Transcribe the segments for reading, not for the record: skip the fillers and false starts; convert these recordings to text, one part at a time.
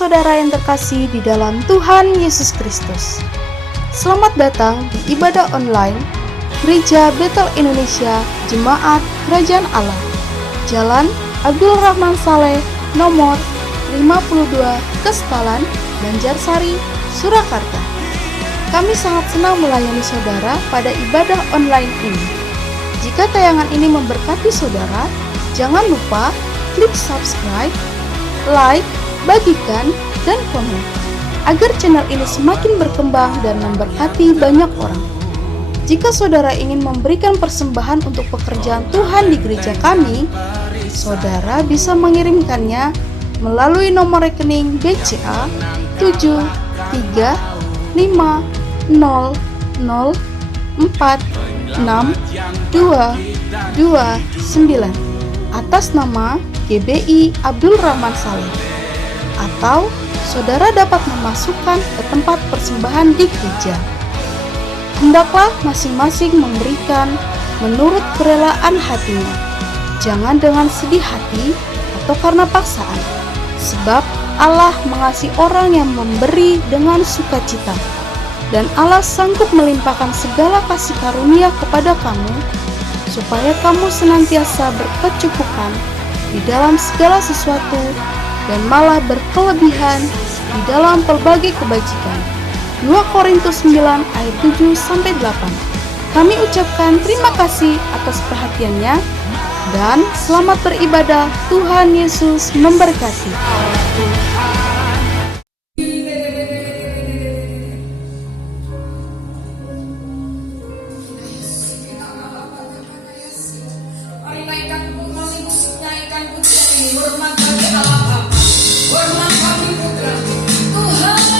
saudara yang terkasih di dalam Tuhan Yesus Kristus. Selamat datang di ibadah online Gereja Betel Indonesia Jemaat Kerajaan Allah, Jalan Abdul Rahman Saleh, nomor 52, Kestalan, Banjarsari, Surakarta. Kami sangat senang melayani saudara pada ibadah online ini. Jika tayangan ini memberkati saudara, jangan lupa klik subscribe, like, bagikan, dan komen, agar channel ini semakin berkembang dan memberkati banyak orang. Jika saudara ingin memberikan persembahan untuk pekerjaan Tuhan di gereja kami, saudara bisa mengirimkannya melalui nomor rekening BCA 7350046229 atas nama GBI Abdul Rahman Saleh, atau saudara dapat memasukkan ke tempat persembahan di gereja. Hendaklah masing-masing memberikan menurut kerelaan hatinya, jangan dengan sedih hati atau karena paksaan, sebab Allah mengasihi orang yang memberi dengan sukacita, dan Allah sanggup melimpahkan segala kasih karunia kepada kamu, supaya kamu senantiasa berkecukupan di dalam segala sesuatu dan malah berkelebihan di dalam pelbagai kebajikan. 2 Korintus 9 ayat 7-8. Kami ucapkan terima kasih atas perhatiannya dan selamat beribadah. Tuhan Yesus memberkati. Tuhan, kami fokus ke Tuhan.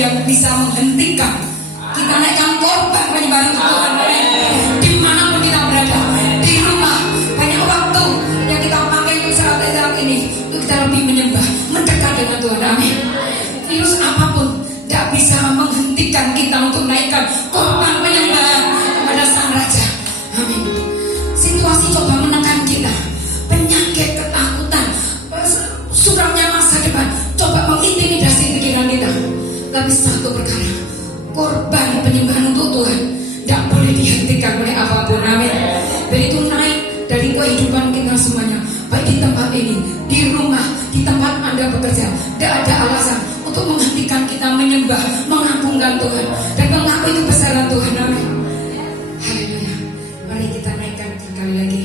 yang bisa menghentikan kita naikkan korban penyembahan untuk Tuhan. Dimanapun kita berada, di rumah, banyak waktu yang kita pakai untuk saat ini untuk kita lebih menyembah, mendekat dengan Tuhan. Amin. Virus apapun tidak bisa menghentikan kita untuk naikkan korban penyembahan kepada Sang Raja. Amin. Situasi coba menekan kita, penyakit, ketakutan, suramnya masa depan coba mengintimidasi pikiran kita. Tapi satu perkara, korban penyembahan untuk Tuhan tidak boleh dihentikan oleh apapun. Amin. Dan itu naik dari kehidupan kita semuanya, baik di tempat ini, di rumah, di tempat Anda bekerja. Tidak ada alasan untuk menghentikan kita menyembah, mengagungkan Tuhan dan mengaku itu besaran Tuhan. Amin. Haleluya. Mari kita naikkan sekali lagi.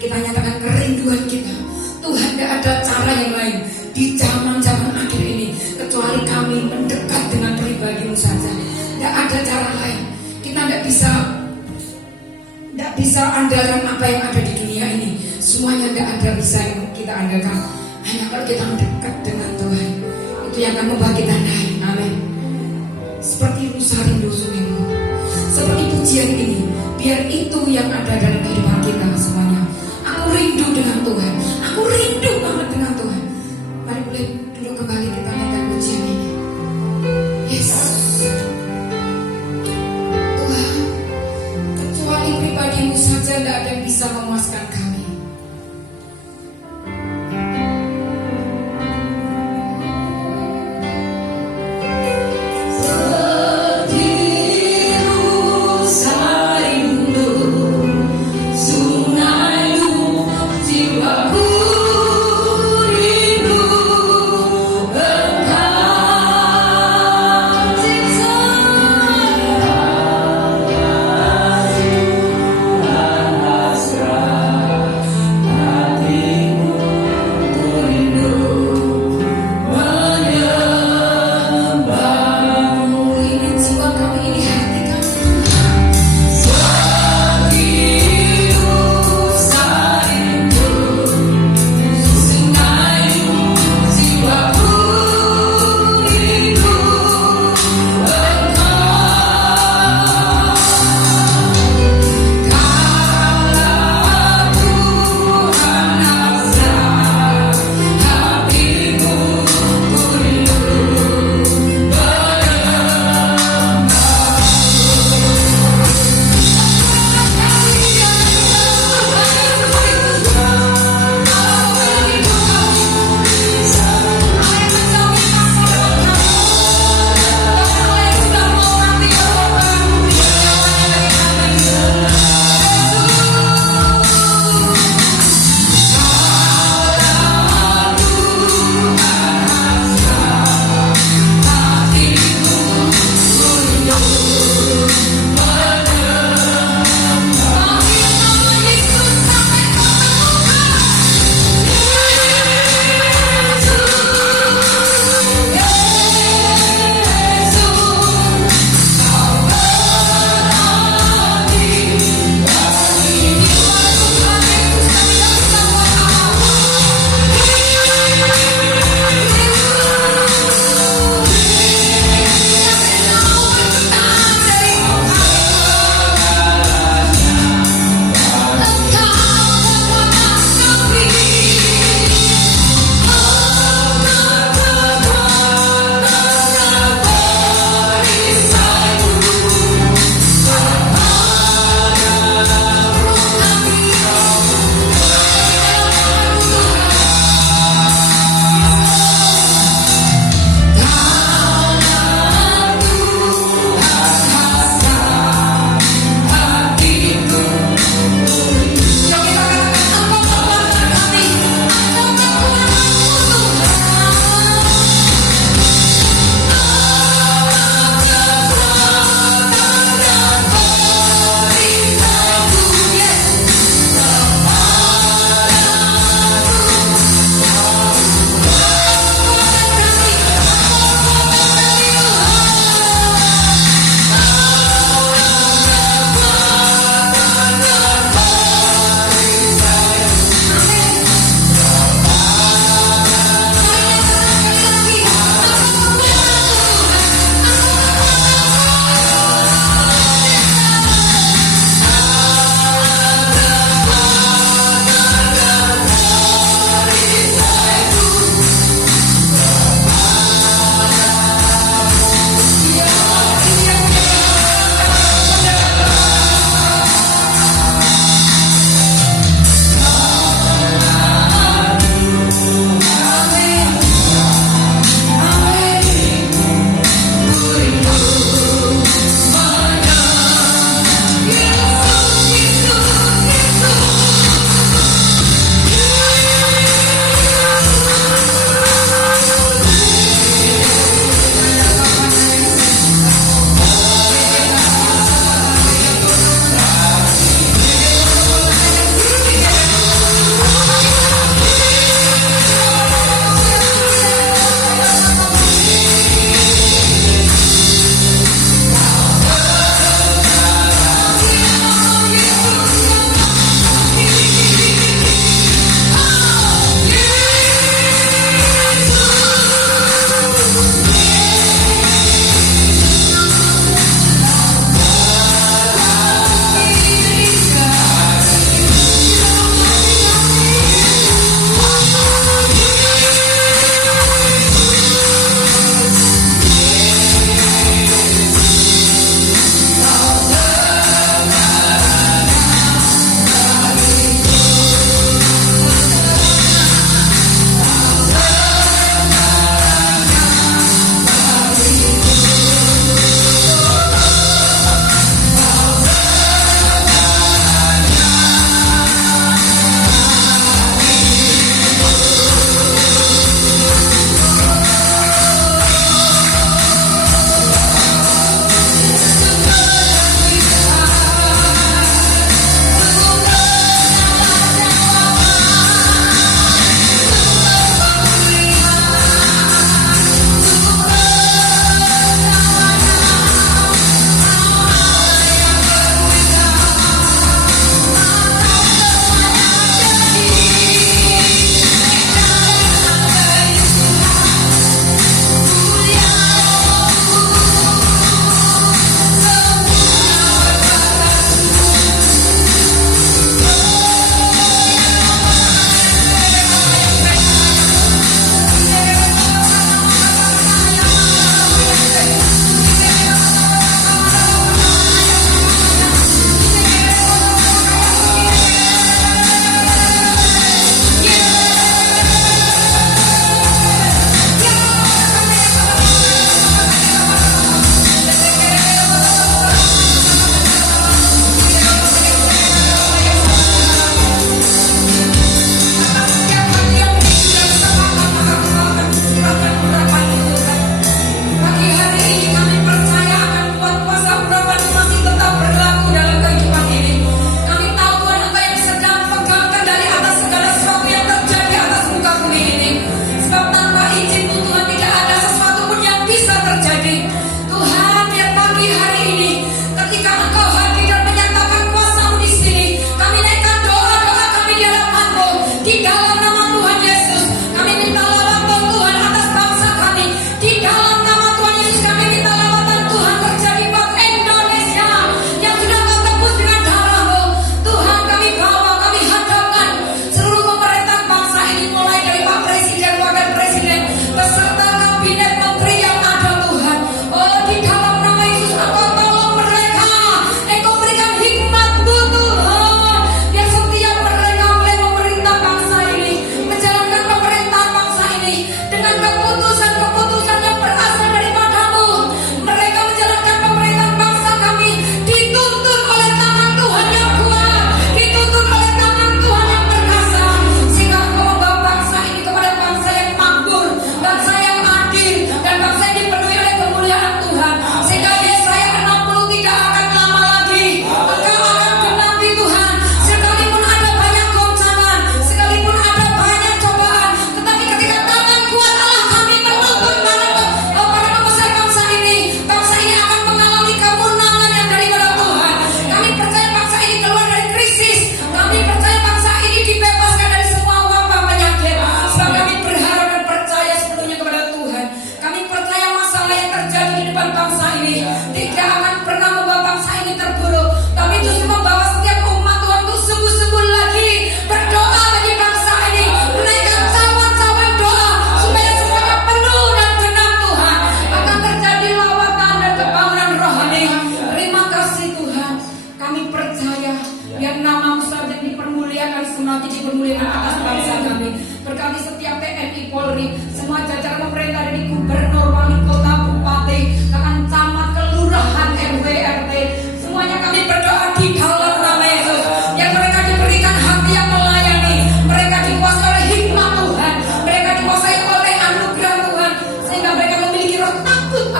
Kita nyatakan kerinduan kita. Tuhan, tidak ada cara yang lain di zaman-zaman akhir ini kecuali kami mendekat dengan pribadi-Mu saja. Tidak ada cara lain. Kita tidak bisa andalkan apa yang ada di dunia ini. Semuanya tidak ada bisa yang kita andalkan. Hanya kalau kita mendekat dengan Tuhan, itu yang akan membawa kita naik. Amin. Seperti rusa rindu sungaimu, seperti pujian ini, biar itu yang ada dalam kehidupan kita semuanya. Aku rindu dengan Tuhan. Aku rindu banget dengan Tuhan. Mari boleh duduk kembali, kita naikkan pujian ini. Yes. Tuhan, kecuali pribadi-Mu saja tidak ada yang bisa memuaskan kami. Jiwaku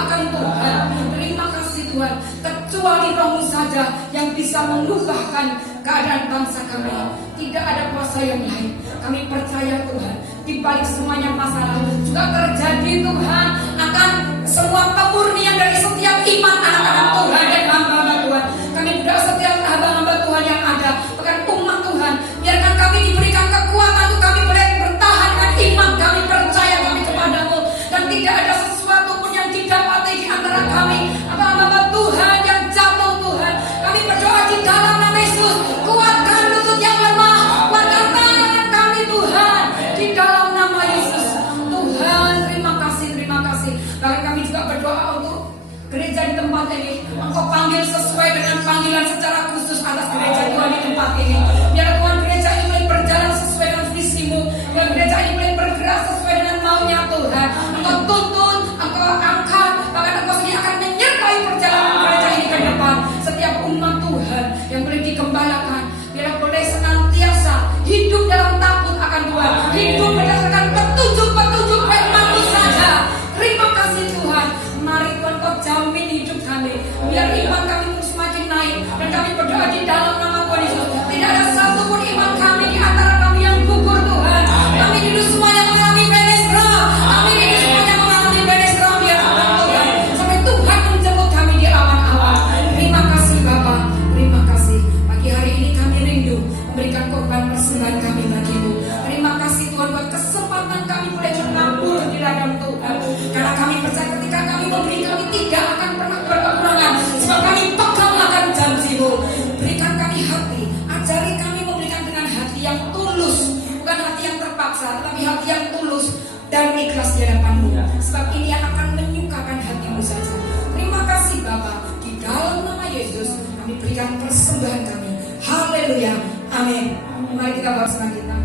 akan Tuhan. Terima kasih Tuhan. Kecuali Roh-Mu saja yang bisa mengubahkan keadaan bangsa kami. Tidak ada kuasa yang lain. Kami percaya Tuhan, di balik semuanya masalah juga terjadi Tuhan akan semua pemurnian dari setiap iman anak-anak Tuhan dan hamba-hamba Tuhan. Kami berdoa setiap hamba-hamba Tuhan yang ada, bahkan umat Tuhan, biarkan kami diberikan kekuatan untuk kami boleh bertahan dengan iman kami, percaya kami kepadamu, dan tidak ada sesuatu pun yang didapati di antara kami hamba-hamba Tuhan yang jatuh Tuhan. Kami berdoa di dalam nama Yesus, kuatkan lutut yang lemah, kuatkan tangan kami Tuhan, di dalam nama Yesus. Tuhan, terima kasih, terima kasih. Bahkan kami juga berdoa untuk gereja di tempat ini. Engkau panggil sesuai dengan panggilan secara khusus atas gereja Tuhan di tempat ini. Biar Tuhan gereja ini boleh berjalan sesuai dengan visimu. Biar gereja ini boleh bergerak sesuai dengan maunya Tuhan. Engkau tuntun, engkau angkat, bahkan engkau sendiri akan menyertai perjalanan gereja ini ke depan. Setiap umat Tuhan yang boleh dikembalakan, biar boleh senantiasa hidup dalam takut akan Tuhan, hidup berdasarkan petunjuk-petunjuk firman-Mu saja. Terima kasih Tuhan. Mari Tuhan kau jamin hidup kami, biar iman kami terus semakin naik. Dan kami berdoa di dalam nama Tuhan Yesus, tidak ada satupun iman kami di antara kami yang gugur Tuhan. Kami hidup semuanya mengalami benesra, kami hidup semuanya mengalami benesra, biar Tuhan sampai Tuhan menjemput kami di awan-awan. Terima kasih Bapa, terima kasih. Pagi hari ini kami rindu memberikan korban persembahan kami bagi-Mu. Terima kasih Tuhan buat kesempatan kami boleh menabur di ladang Tuhan. Karena kami percaya ketika kami memberi, kami tidak akan pernah berkekurangan, sebab kami pegang akan janji-Mu. Berikan kami hati, ajari kami memberikan dengan hati yang tulus, bukan hati yang terpaksa, tapi hati yang tulus dan ikhlas di hadapan-Mu. Sebab ini yang akan menyukakan hati-Mu saja. Terima kasih Bapa, di dalam nama Yesus kami berikan persembahan kami. Haleluya, amin. Mari kita bawa senang kita.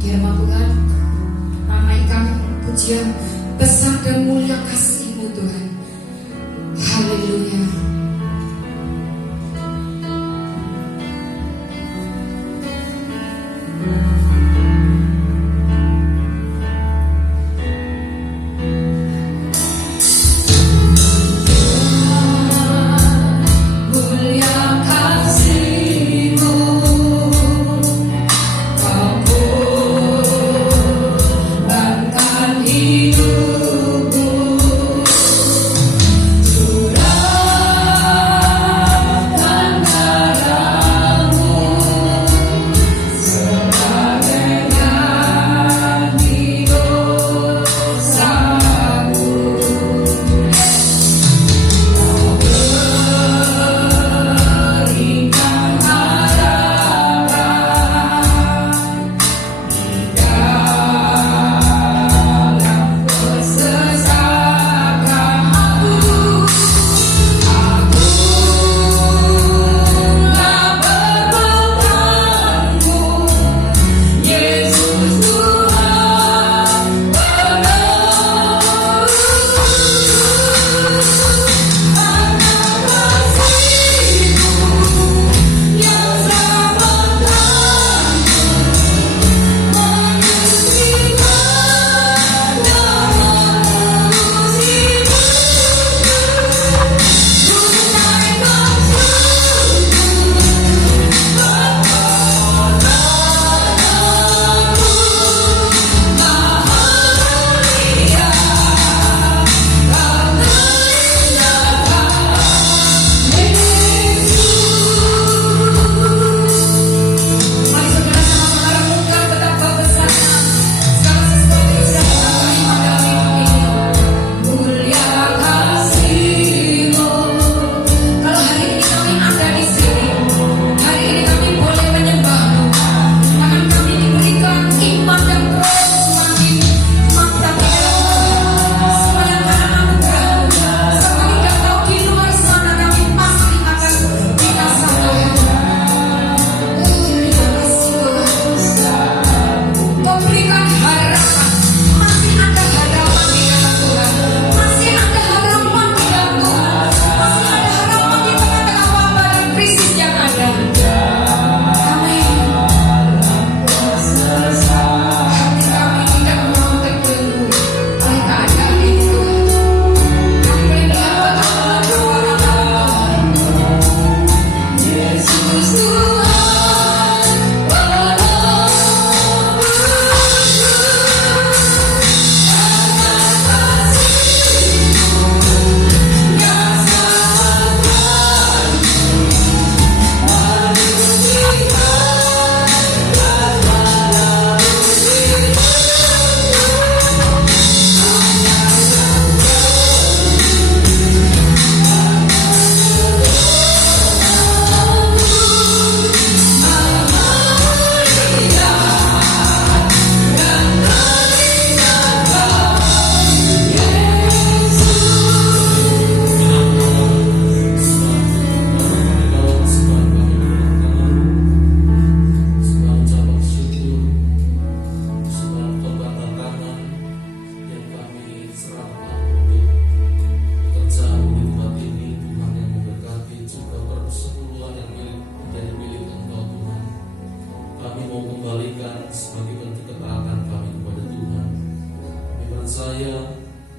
Di hadapan Tuhan, menaikkan pujian besar dan mulia kasih-Mu Tuhan. Haleluya. Mulia kasih-Mu, korbankan hidup-Mu. Curah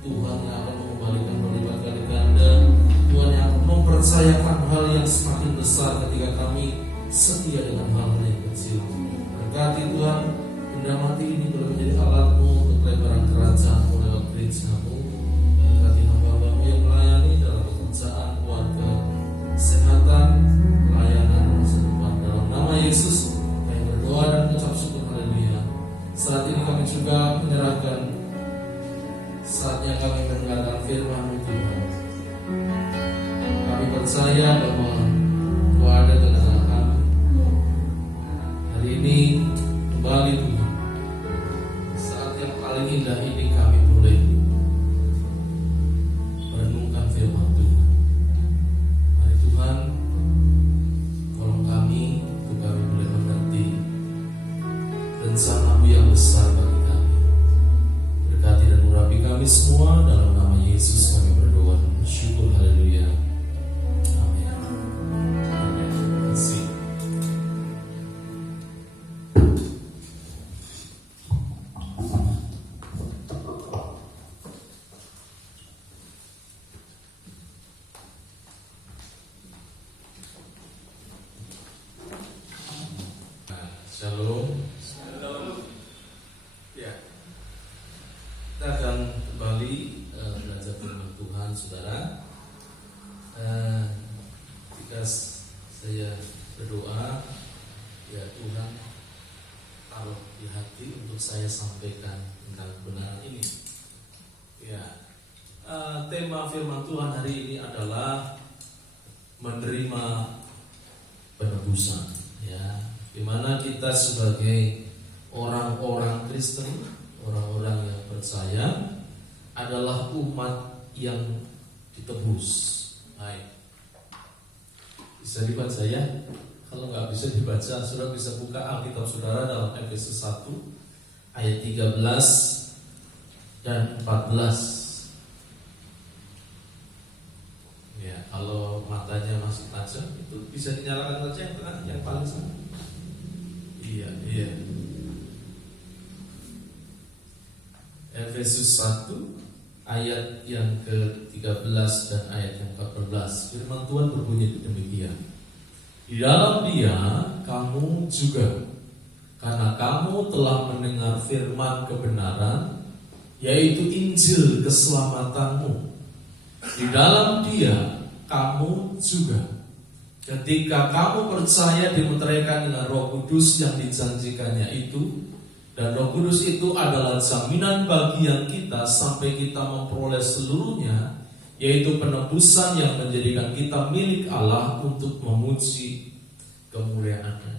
Tuhan yang akan mengembalikan berlipat kali ganda, Tuhan yang akan mempercayakan hal yang semakin besar ketika kami setia dengan hal-hal yang kecil. Berkati Tuhan, benda mati ini boleh menjadi alatmu untuk lebaran kerajaan-mu lewat gereja-mu. Berkati hamba-hambamu yang melayani dalam pekerjaan, keluarga, kesehatan, pelayanan, masa depan. Dalam nama Yesus kami berdoa dan mengucap syukur, haleluya. Saat ini kami juga menyerahkan saatnya kami mendengarkan firman-Mu Tuhan. Kami percaya bahwa Kau ada di tengah kami. Hari ini kembali Tuhan, saat yang paling indah ini kami boleh merenungkan firman Tuhan. Mari Tuhan, tolong kami untuk kami boleh mengerti rencana-Mu yang besar bagi kami. Berkati dan urapi kami semua, dalam nama Yesus kami berdoa dan bersyukur, haleluya. Amin. Amin. Terima kasih. Shalom. Ya, kita akan kembali belajar firman Tuhan, saudara. Ketika saya berdoa, ya Tuhan taruh di hati untuk saya sampaikan tentang kebenaran ini. Ya, tema firman Tuhan hari ini adalah menerima penebusan. Ya, di mana kita sebagai orang-orang Kristen, orang-orang yang percaya adalah umat yang ditebus. Baik, bisa dibaca ya. Kalau nggak bisa dibaca, saudara bisa buka Alkitab saudara dalam Efesus 1 ayat 13 dan 14. Ya, kalau matanya masih tajam itu bisa dinyalakan saja yang tengah, yang paling sana. Iya. Efesus 1 ayat yang ke-13 dan ayat yang ke-14. Firman Tuhan berbunyi demikian. Di dalam Dia kamu juga, karena kamu telah mendengar firman kebenaran, yaitu Injil keselamatanmu. Di dalam Dia kamu juga, ketika kamu percaya, dimeteraikan dengan Roh Kudus yang dijanjikannya itu. Dan Roh Kudus itu adalah jaminan bagian kita sampai kita memperoleh seluruhnya, yaitu penebusan yang menjadikan kita milik Allah untuk memuji kemuliaan-Nya.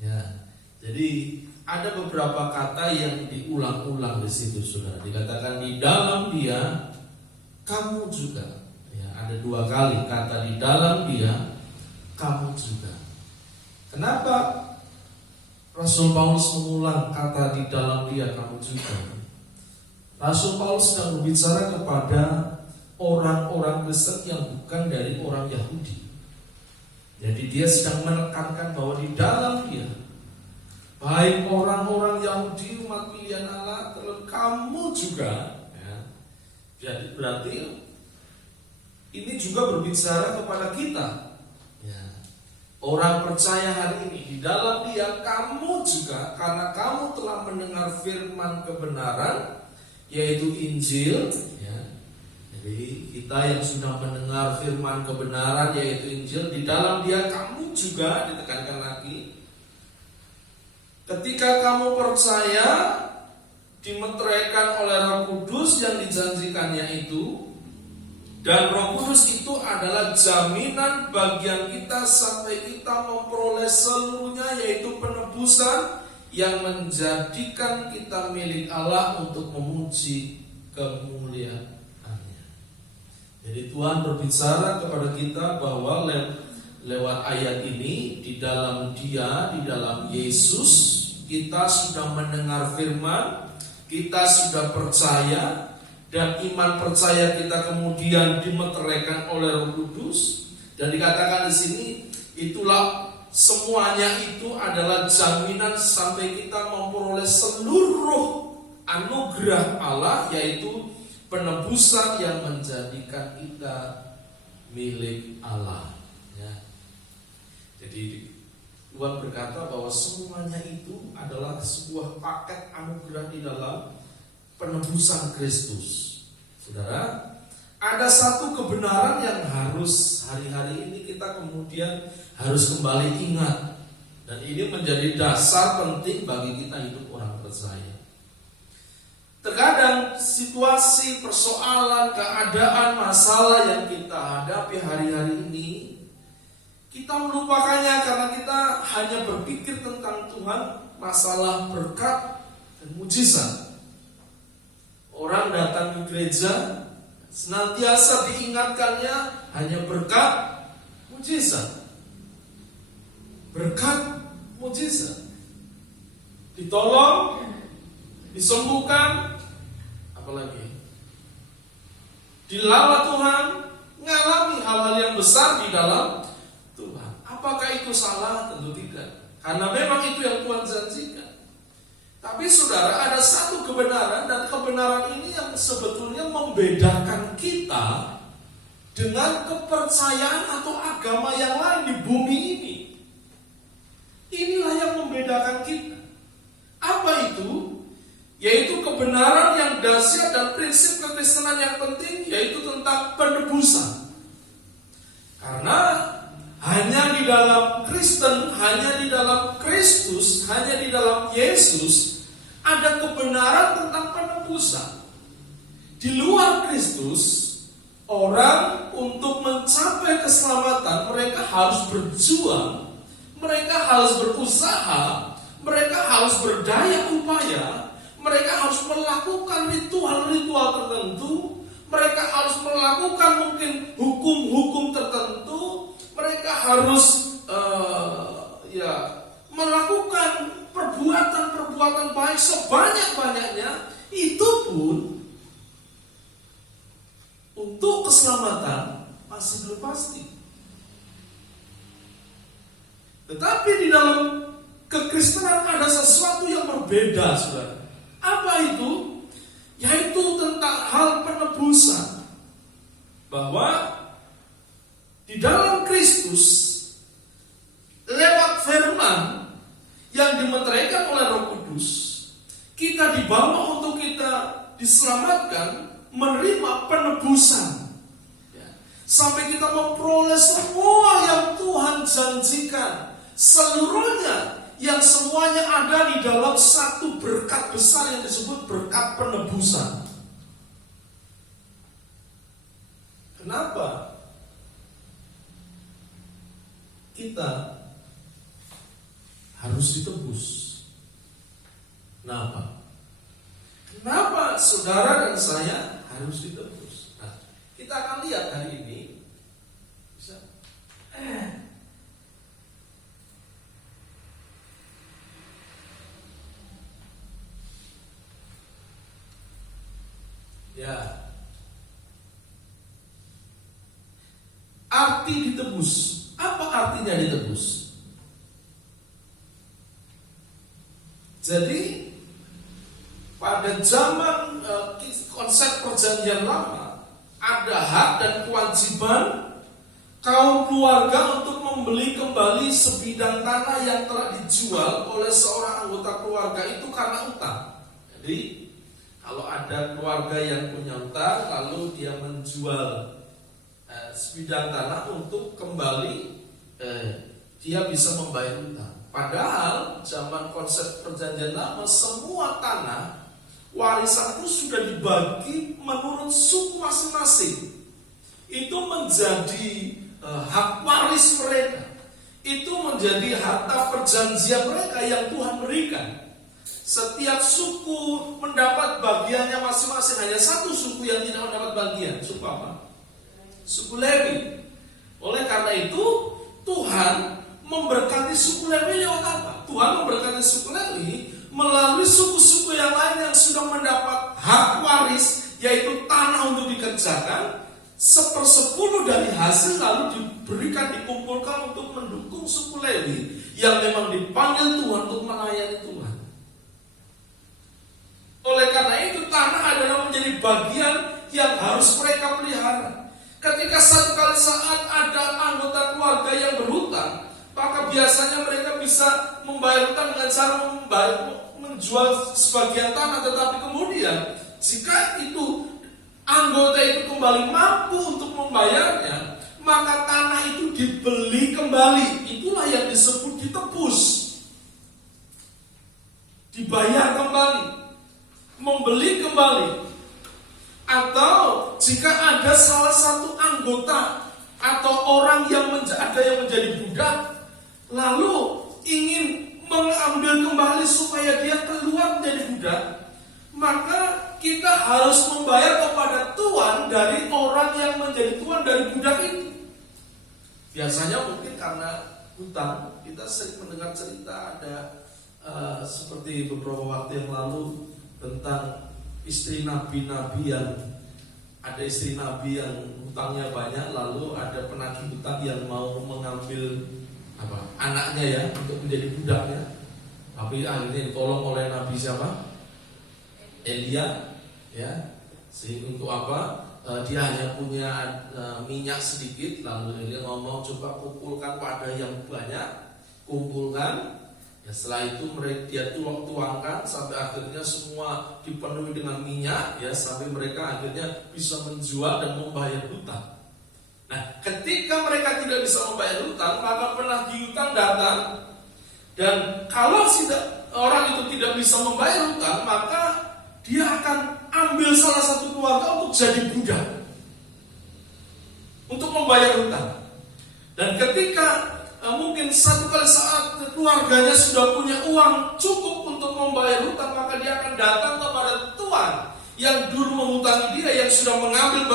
Ya, jadi ada beberapa kata yang diulang-ulang di situ, saudara. Dikatakan di dalam Dia kamu juga. Ya, ada 2 kali kata di dalam Dia kamu juga. Kenapa Rasul Paulus mengulang kata di dalam Dia kamu juga? Rasul Paulus sedang berbicara kepada orang-orang Kristen yang bukan dari orang Yahudi. Jadi dia sedang menekankan bahwa di dalam Dia, baik orang-orang Yahudi, umat pilihan Allah, terus kamu juga. Ya. Jadi berarti ini juga berbicara kepada kita. Ya. Orang percaya hari ini, di dalam Dia kamu juga, karena kamu telah mendengar firman kebenaran, yaitu Injil. Ya. Jadi kita yang sudah mendengar firman kebenaran, yaitu Injil, di dalam Dia kamu juga, ditekankan lagi. Ketika kamu percaya, dimeteraikan oleh Roh Kudus yang dijanjikannya itu. Dan Roh Kudus itu adalah jaminan bagian kita sampai kita memperoleh seluruhnya, yaitu penebusan yang menjadikan kita milik Allah untuk memuji kemuliaan-Nya. Jadi Tuhan berbicara kepada kita bahwa lewat ayat ini, di dalam Dia, di dalam Yesus, kita sudah mendengar firman, kita sudah percaya. Dan iman percaya kita kemudian dimeteraikan oleh Roh Kudus. Dan dikatakan di sini, itulah semuanya itu adalah jaminan sampai kita memperoleh seluruh anugerah Allah, yaitu penebusan yang menjadikan kita milik Allah. Ya. Jadi Tuhan berkata bahwa semuanya itu adalah sebuah paket anugerah di dalam penebusan Kristus. Saudara, ada satu kebenaran yang harus hari-hari ini kita kemudian harus kembali ingat. Dan ini menjadi dasar penting bagi kita hidup orang percaya. Terkadang situasi, persoalan, keadaan, masalah yang kita hadapi hari-hari ini, kita melupakannya karena kita hanya berpikir tentang Tuhan, masalah berkat dan mujizat. Orang datang ke gereja, senantiasa diingatkannya hanya berkat mujizat. Berkat mujizat. Ditolong, disembuhkan, apalagi dilawat Tuhan, mengalami hal-hal yang besar di dalam Tuhan. Apakah itu salah? Tentu tidak, karena memang itu yang Tuhan janjikan. Tapi saudara, ada satu kebenaran, dan kebenaran ini yang sebetulnya membedakan kita dengan kepercayaan atau agama yang lain di bumi ini. Inilah yang membedakan kita. Apa itu? Yaitu kebenaran yang dahsyat dan prinsip kekristenan yang penting, yaitu tentang penebusan. Karena hanya di dalam Kristen, hanya di dalam Kristus, hanya di dalam Yesus ada kebenaran tentang penebusan. Di luar Kristus, orang untuk mencapai keselamatan mereka harus berjuang, mereka harus berusaha, mereka harus berdaya upaya, mereka harus melakukan ritual-ritual tertentu, mereka harus melakukan mungkin hukum-hukum tertentu, mereka harus melakukan perbuatan-perbuatan baik sebanyak-banyaknya. Itu pun untuk keselamatan masih belum pasti. Tetapi di dalam kekristenan ada sesuatu yang berbeda, saudara. Apa itu? Yaitu tentang hal penebusan. Bahwa di dalam Kristus, lewat firman yang dimeteraikan oleh Roh Kudus, kita dibawa untuk kita diselamatkan, menerima penebusan. Sampai kita memperoleh semua yang Tuhan janjikan, seluruhnya, yang semuanya ada di dalam satu berkat besar yang disebut berkat penebusan. Kenapa kita harus ditebus? Kenapa saudara dan saya harus ditebus? Nah, kita akan lihat hari ini. Bisa? Ya. Arti ditebus. Apa artinya ditebus? Jadi pada zaman konsep perjanjian lama, ada hak dan kewajiban kaum keluarga untuk membeli kembali sebidang tanah yang telah dijual oleh seorang anggota keluarga itu karena utang. Jadi kalau ada keluarga yang punya utang, lalu dia menjual sebidang tanah untuk kembali dia bisa membayar utang. Padahal zaman konsep perjanjian lama, semua tanah warisan itu sudah dibagi menurut suku masing-masing. Itu menjadi hak waris mereka. Itu menjadi harta perjanjian mereka yang Tuhan berikan. Setiap suku mendapat bagiannya masing-masing. Hanya satu suku yang tidak mendapat bagian. Suku apa? Suku Lewi. Oleh karena itu Tuhan memberkati suku Lewi lewat apa? Tuhan memberkati suku Lewi melalui suku-suku yang lain yang sudah mendapat hak waris, yaitu tanah untuk dikerjakan. 1/10 dari hasil lalu dikumpulkan untuk mendukung suku Lewi yang memang dipanggil Tuhan untuk melayani Tuhan. Oleh karena itu tanah adalah menjadi bagian yang harus mereka pelihara. Ketika satu kali saat ada anggota keluarga yang berhutang, maka biasanya mereka bisa membayar hutang dengan cara menjual sebagian tanah. Tetapi kemudian jika itu anggota itu kembali mampu untuk membayarnya, maka tanah itu dibeli kembali. Itulah yang disebut ditebus, dibayar kembali, membeli kembali. Atau jika ada salah satu anggota atau orang yang menjadi budak, lalu ingin mengambil kembali supaya dia keluar menjadi budak, maka kita harus membayar kepada tuan dari orang yang menjadi tuan dari budak itu. Biasanya mungkin karena hutang, kita sering mendengar cerita ada seperti beberapa waktu yang lalu tentang istri nabi-nabi yang hutangnya banyak, lalu ada penagih hutang yang mau mengambil anaknya ya untuk menjadi budaknya, tapi akhirnya ditolong oleh Nabi siapa? Elia, ya. Sehingga untuk apa? Dia hanya punya minyak sedikit, lalu Elia ngomong, coba kumpulkan wadah yang banyak, kumpulkan. Ya, setelah itu dia tuangkan sampai akhirnya semua dipenuhi dengan minyak, ya, sampai mereka akhirnya bisa menjual dan membayar hutang. Nah, ketika mereka tidak bisa membayar hutang, maka penagih hutang datang, dan kalau orang itu tidak bisa membayar hutang, maka dia akan ambil salah satu keluarga untuk jadi budak, untuk membayar hutang. Dan ketika mungkin satu kali saat keluarganya sudah punya uang cukup untuk membayar hutang, maka dia akan datang kepada tuan yang dulu menghutangi dia, yang sudah mengambil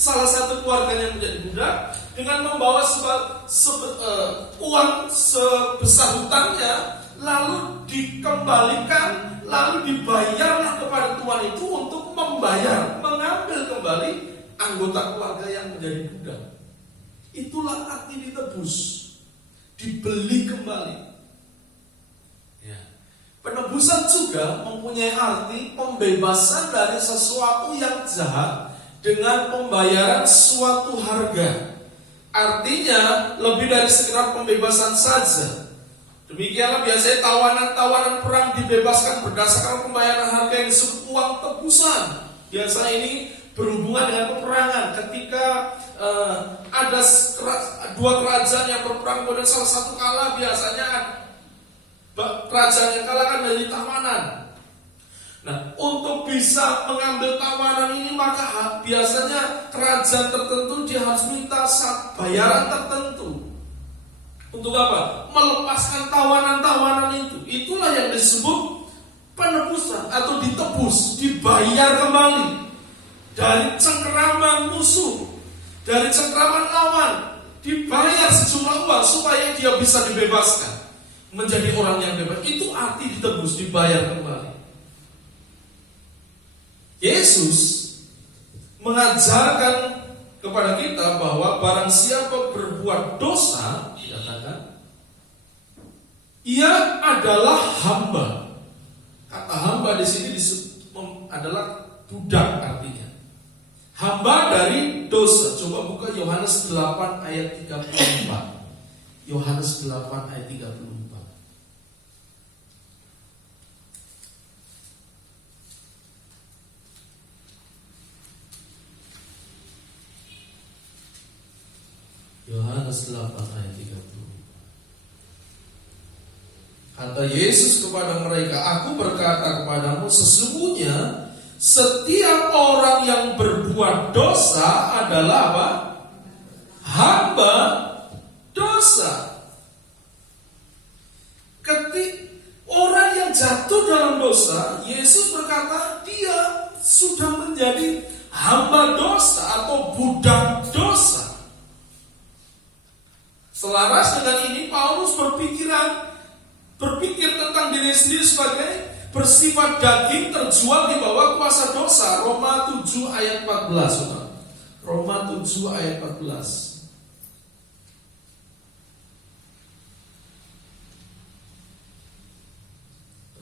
salah satu keluarganya menjadi budak, dengan membawa uang sebesar hutangnya, lalu dikembalikan, lalu dibayarlah kepada tuan itu untuk mengambil kembali anggota keluarga yang menjadi budak. Itulah arti ditebus, dibeli kembali. Ya. Penebusan juga mempunyai arti pembebasan dari sesuatu yang jahat dengan pembayaran suatu harga. Artinya lebih dari sekedar pembebasan saja. Demikianlah biasanya tawanan-tawanan perang dibebaskan berdasarkan pembayaran harga yang disebut uang tebusan. Biasanya ini berhubungan dengan peperangan. Ketika ada dua kerajaan yang berperang, kemudian salah satu kalah, biasanya kerajaan yang kalah kan menjadi tawanan. Nah, untuk bisa mengambil tawanan ini, maka biasanya kerajaan tertentu dia harus minta bayaran tertentu. Untuk apa? Melepaskan tawanan-tawanan itu. Itulah yang disebut penebusan atau ditebus, dibayar kembali dari cengkeraman musuh, dari cengkeraman lawan, dibayar sejumlah uang supaya dia bisa dibebaskan, menjadi orang yang bebas. Itu arti ditebus, dibayar kembali. Yesus mengajarkan kepada kita bahwa barang siapa berbuat dosa, dikatakan, ia adalah hamba. Kata hamba di sini adalah budak artinya. Hamba dari dosa. Coba buka Yohanes 8 ayat 34. Yohanes 8 ayat 34. Yohanes 8 ayat 34. Kata Yesus kepada mereka, aku berkata kepadamu, sesungguhnya setiap orang yang berbuat dosa adalah apa? Hamba dosa. Ketika orang yang jatuh dalam dosa, Yesus berkata dia sudah menjadi hamba dosa atau budak dosa. Selaras dengan ini, Paulus berpikir tentang diri sendiri sebagai bersifat daging terjual di bawah kuasa dosa. Roma 7 ayat 14. Roma 7 ayat 14.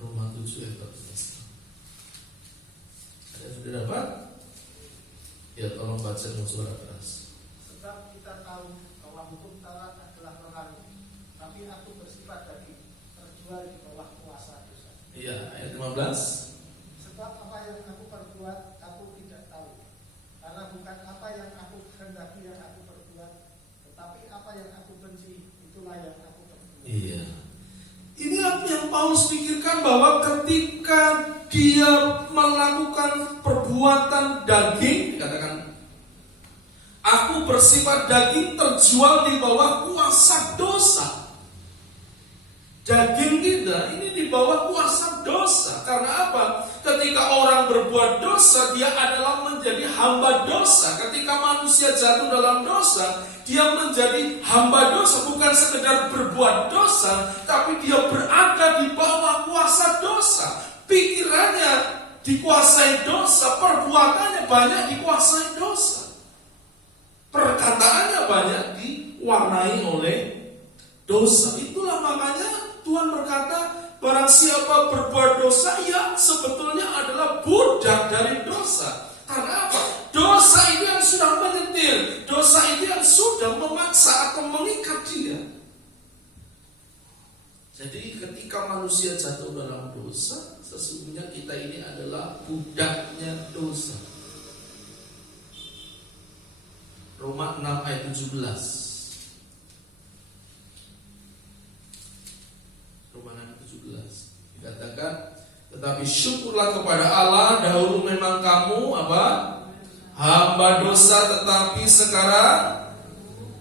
Roma 7 ayat 14. Ada sudah dapat? Ya, tolong baca dengan suara keras. Sebab kita tahu bahwa hukum Taurat adalah rohani, tapi aku bersifat daging, terjual di bawah kuasa dosa. Iya, ayat 15. Sebab apa yang aku perbuat, aku tidak tahu. Karena bukan apa yang aku kehendaki yang aku perbuat, tetapi apa yang aku benci, itulah yang aku perbuat. Iya. Ini apa yang Paulus pikirkan, bahwa ketika dia melakukan perbuatan daging, dikatakan, aku bersifat daging terjual di bawah kuasa dosa. Daging kita ini di bawah kuasa dosa. Karena apa? Ketika orang berbuat dosa, dia adalah menjadi hamba dosa. Ketika manusia jatuh dalam dosa, dia menjadi hamba dosa. Bukan sekedar berbuat dosa, tapi dia berada di bawah kuasa dosa. Pikirannya dikuasai dosa, perbuatannya banyak dikuasai dosa, perkataannya banyak diwarnai oleh dosa. Itulah makanya Tuhan berkata, barang siapa berbuat dosa, ya sebetulnya adalah budak dari dosa. Karena apa? Dosa itu yang sudah menyetir, dosa itu yang sudah memaksa atau mengikat dia. Jadi ketika manusia jatuh dalam dosa, sesungguhnya kita ini adalah budaknya dosa. Roma 6 ayat 17. Roma 6 ayat 17 dikatakan, tetapi syukurlah kepada Allah, dahulu memang kamu apa? Hamba dosa, tetapi sekarang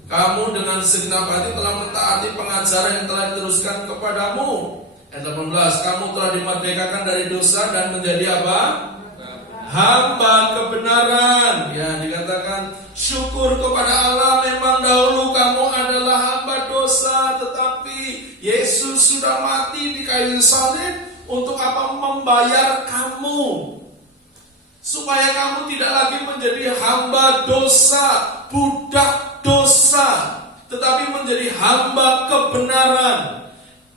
kamu dengan segenap hati telah mentaati pengajaran yang telah diteruskan kepadamu. Ayat 18, kamu telah dimerdekakan dari dosa dan menjadi apa? Hamba kebenaran. Ya, dikatakan syukur kepada Allah, memang dahulu kamu adalah hamba dosa, tetapi Yesus sudah mati di kayu salib untuk apa? Membayar kamu, supaya kamu tidak lagi menjadi hamba dosa, budak dosa, tetapi menjadi hamba kebenaran.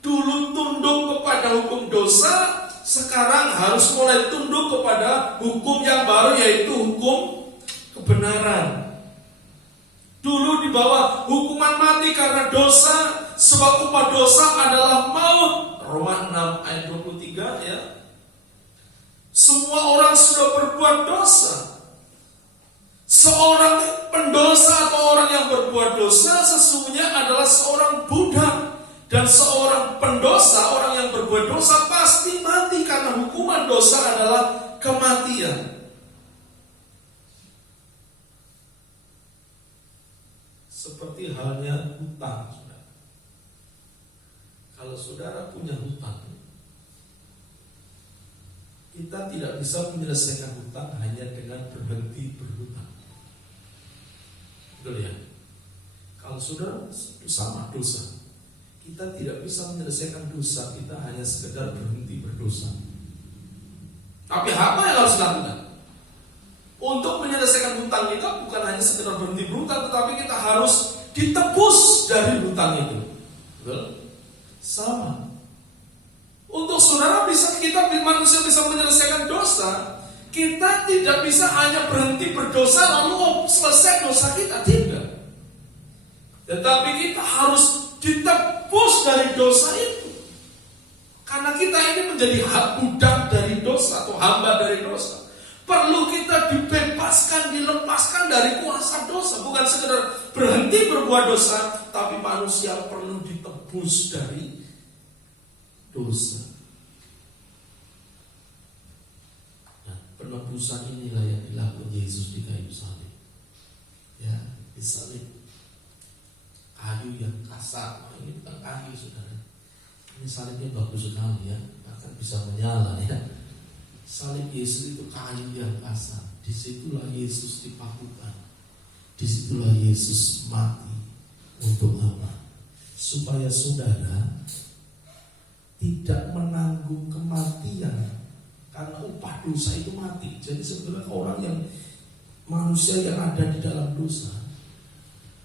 Dulu tunduk kepada hukum dosa, sekarang harus mulai tunduk kepada hukum yang baru, yaitu hukum kebenaran. Dulu di bawah hukuman mati karena dosa, sebab upah dosa adalah maut. Roma 6 ayat 23 ya. Semua orang sudah berbuat dosa. Seorang pendosa atau orang yang berbuat dosa sesungguhnya adalah seorang budak. Dan seorang pendosa, orang yang berbuat dosa pasti mati, karena hukuman dosa adalah kematian. Seperti halnya hutang, saudara. Kalau saudara punya hutang, kita tidak bisa menyelesaikan hutang hanya dengan berhenti berhutang. Betul ya? Kalau saudara sama dosa, kita tidak bisa menyelesaikan dosa kita hanya sekedar berhenti berdosa. Tapi apa yang harus dilakukan? Untuk menyelesaikan hutang kita bukan hanya sekedar berhenti berhutang, tetapi kita harus ditebus dari hutang itu. Betul? Sama. Untuk saudara kita manusia bisa menyelesaikan dosa, kita tidak bisa hanya berhenti berdosa lalu selesai dosa kita, tidak. Tetapi kita harus ditebus dari dosa itu. Karena kita ini menjadi budak dari dosa atau hamba dari dosa. Perlu kita dibebaskan, dilepaskan dari kuasa dosa. Bukan sekedar berhenti berbuat dosa, tapi manusia perlu ditebus dari dosa. Nah, penebusan inilah yang dilakukan Yesus di kayu salib. Ya, di salib kayu yang kasar. Oh, ini bukan kayu, saudara. Ini salibnya bagus sekali ya, bahkan bisa menyala ya. Salib Yesus itu kayu yang kasar. Disitulah Yesus dipakukan. Disitulah Yesus mati. Untuk apa? Supaya saudara tidak menanggung kematian, karena upah dosa itu mati. Jadi sebetulnya orang yang manusia yang ada di dalam dosa,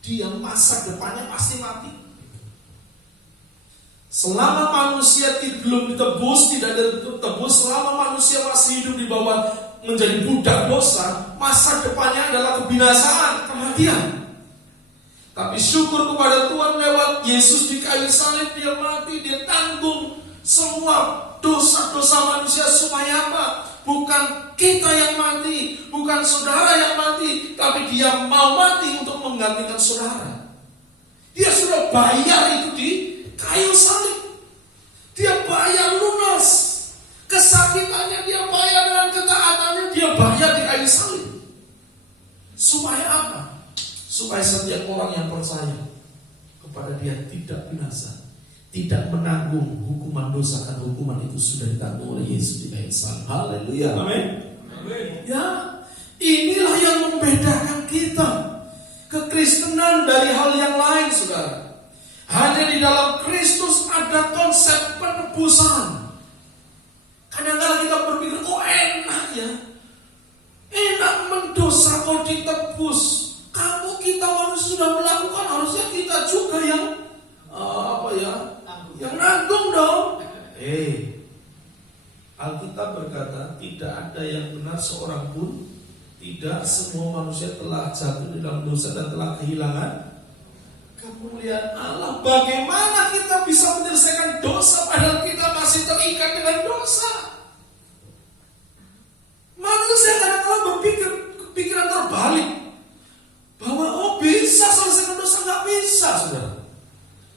dia masa depannya pasti mati. Selama manusia belum ditebus, tidak ditebus, selama manusia masih hidup di bawah menjadi budak dosa, masa depannya adalah kebinasaan, kematian. Tapi syukur kepada Tuhan, lewat Yesus di kayu salib, dia mati, dia tanggung semua dosa-dosa manusia. Supaya apa? Bukan kita yang mati, bukan saudara yang mati, tapi dia mau mati untuk menggantikan saudara. Dia sudah bayar itu di kayu salib. Dia bayar lunas. Kesakitannya dia bayar, dengan ketaatannya dia bayar di kayu salib. Supaya apa? Supaya setiap orang yang percaya kepada dia tidak binasa, tidak menanggung hukuman dosa, kan hukuman itu sudah ditanggung oleh Yesus di kayu salib. Haleluya. Amin. Ya, inilah yang membedakan kita kekristenan dari hal yang lain, saudara. Hanya di dalam Kristus ada konsep penebusan. Kadang-kadang kita berpikir, kok enak ya, enak mendosa kok ditebus. Kamu kita manusia sudah melakukan, harusnya kita juga yang yang nanggung dong. Alkitab berkata tidak ada yang benar seorang pun, tidak, semua manusia telah jatuh di dalam dosa dan telah kehilangan kemuliaan Allah. Bagaimana kita bisa menyelesaikan dosa padahal kita masih terikat dengan dosa? Manusia kadang-kadang berpikir pikiran terbalik bahwa bisa selesaikan dosa. Nggak bisa, saudara.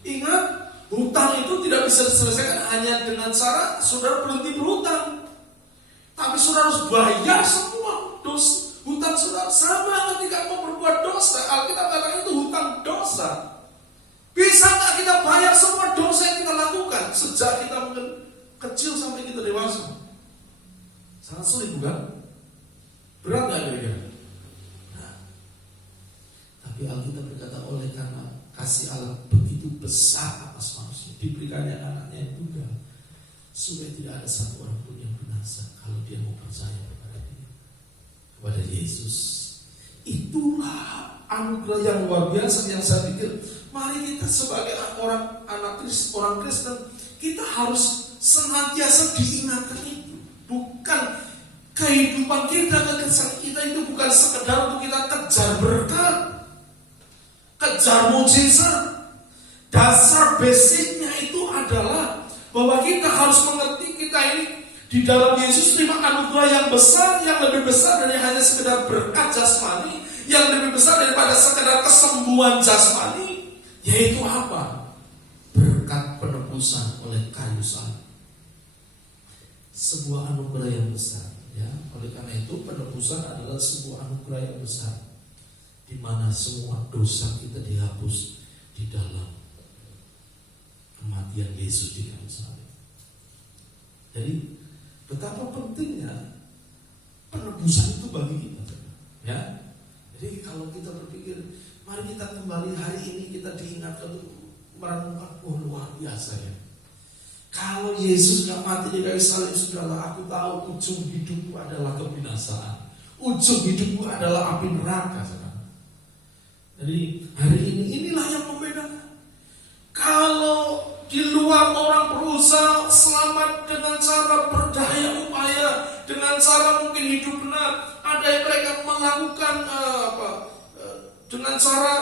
Ingat, hutang itu tidak bisa diselesaikan hanya dengan cara saudara berhenti berhutang, tapi saudara harus bayar semua dosa hutang saudara. Sama ketika mau berbuat dosa, Alkitab katakan itu hutang dosa. Bisa nggak kita bayar semua dosa yang kita lakukan sejak kita mungkin kecil sampai kita dewasa? Sangat sulit, bukan? Berat nggak kira-kira? Nah, tapi Alkitab berkata, oleh karena kasih Allah begitu besar atas manusia, diberikannya anaknya yang tunggal, supaya tidak ada satu orang pun yang binasa kalau dia mau percaya kepada Yesus. Itulah anugerah yang luar biasa yang saya pikir mari kita sebagai orang Kristen, kita harus senantiasa diingatkan itu. Bukan kehidupan kita, kekesan kita itu bukan sekedar untuk kita kejar berkat, kejar mujizat. Dasar basicnya itu adalah bahwa kita harus mengerti kita ini di dalam Yesus terima anugerah yang besar, yang lebih besar dari hanya sekedar berkat jasmani, yang lebih besar daripada sekedar kesembuhan jasmani, yaitu apa? Berkat penebusan oleh kayu salib. Sebuah anugerah yang besar, ya. Oleh karena itu penebusan adalah sebuah anugerah yang besar, di mana semua dosa kita dihapus di dalam kematian Yesus di kayu salib. Jadi betapa pentingnya penebusan itu bagi kita, ya. Jadi kalau kita berpikir, mari kita kembali hari ini kita diingatkan untuk merenungkan, luar biasa ya. Kalau Yesus gak mati di kayu salib, sudahlah, aku tahu ujung hidupku adalah kebinasaan, ujung hidupku adalah api neraka. Jadi hari ini inilah yang membedakan. Kalau di luar orang berusaha selamat dengan cara berdaya upaya, dengan cara mungkin hidup benar. Ada yang mereka melakukan dengan cara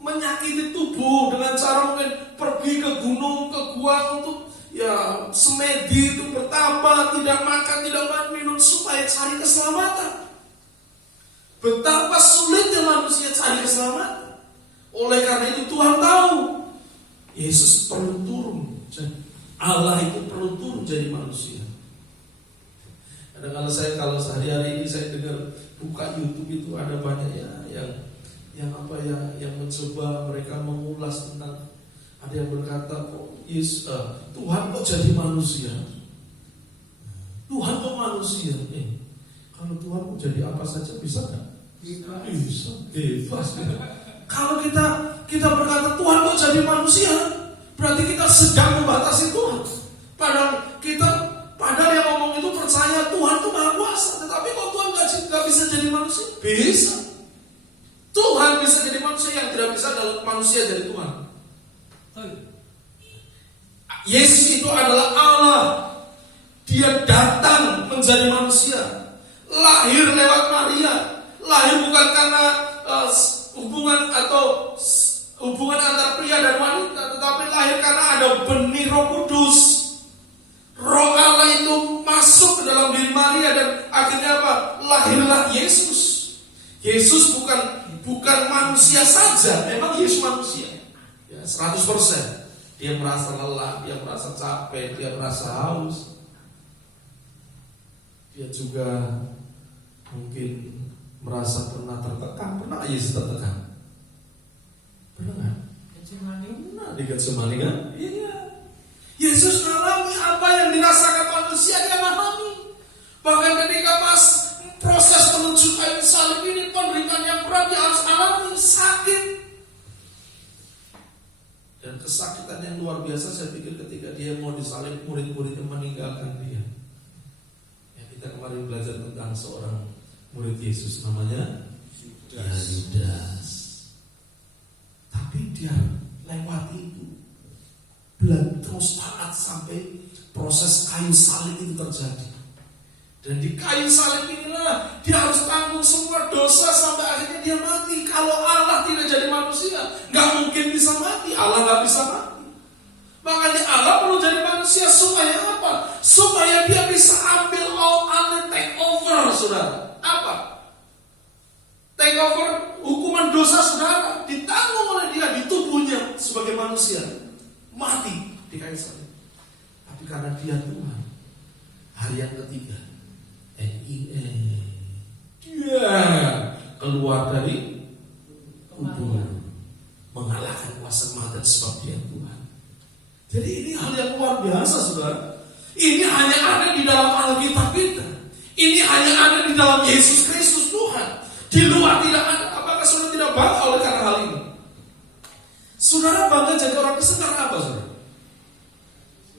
menyakiti tubuh, dengan cara mungkin pergi ke gunung, ke gua untuk semedi itu bertambah, tidak makan, tidak minum supaya cari keselamatan. Betapa sulitnya manusia cari keselamatan. Oleh karena itu Tuhan tahu Yesus perlu turun, Allah itu perlu turun jadi manusia. Kalau sehari-hari ini saya dengar buka YouTube itu ada banyak yang mencoba mereka mengulas tentang, ada yang berkata Tuhan kok jadi manusia? Tuhan kok manusia? Kalau Tuhan kok jadi apa saja bisa nggak? Bisa, bebas. Kalau kita berkata Tuhan kok jadi manusia, berarti kita sedang membatasi Tuhan. Padahal yang ngomong itu percaya Tuhan itu maha kuasa, tetapi kok Tuhan nggak bisa jadi manusia? Bisa. Tuhan bisa jadi manusia, yang tidak bisa adalah manusia jadi Tuhan. Yesus itu adalah Allah. Dia datang menjadi manusia, lahir lewat Maria, lahir bukan karena hubungan atau hubungan antara pria dan wanita, tetapi lahir karena ada benih Roh Kudus. Roh Allah itu masuk ke dalam diri Maria dan akhirnya apa? Lahirlah Yesus. Yesus bukan manusia saja, memang Yesus manusia. Ya, 100%. Dia merasa lelah, dia merasa capek, dia merasa haus. Dia juga mungkin merasa pernah tertekan. Pernah Yesus tertekan? Pernah nggak? Pernah di Getsemani kan? Iya. Yesus mengalami apa yang dirasakan manusia, dia mengalami. Bahkan ketika proses menuju kayu salib ini, penderitaan yang berat dia harus alami, sakit. Dan kesakitan yang luar biasa, saya pikir ketika dia mau disalib, murid-muridnya meninggalkan dia. Ya, kita kemarin belajar tentang seorang murid Yesus, namanya Yudas. Tapi dia lewati itu, terus taat sampai proses kayu salib itu terjadi. Dan di kayu salib inilah dia harus tanggung semua dosa sampai akhirnya dia mati. Kalau Allah tidak jadi manusia, nggak mungkin bisa mati. Allah nggak bisa mati. Makanya Allah perlu jadi manusia supaya apa? Supaya dia bisa ambil alih, take over, saudara. Apa? Take over hukuman dosa saudara ditanggung oleh dia di tubuhnya sebagai manusia, mati di kayu salib. Tapi karena dia Tuhan, hari yang ketiga dia keluar dari kubur, mengalahkan kuasa maut sebab dia Tuhan. Jadi ini hal yang luar biasa, saudara. Ini hanya ada di dalam Alkitab kita. Ini hanya ada di dalam Yesus Kristus Tuhan. Di luar tidak ada. Apakah saudara tidak bangga oleh karena hal ini? Saudara bangga jadi orang Kristen karena apa, saudara?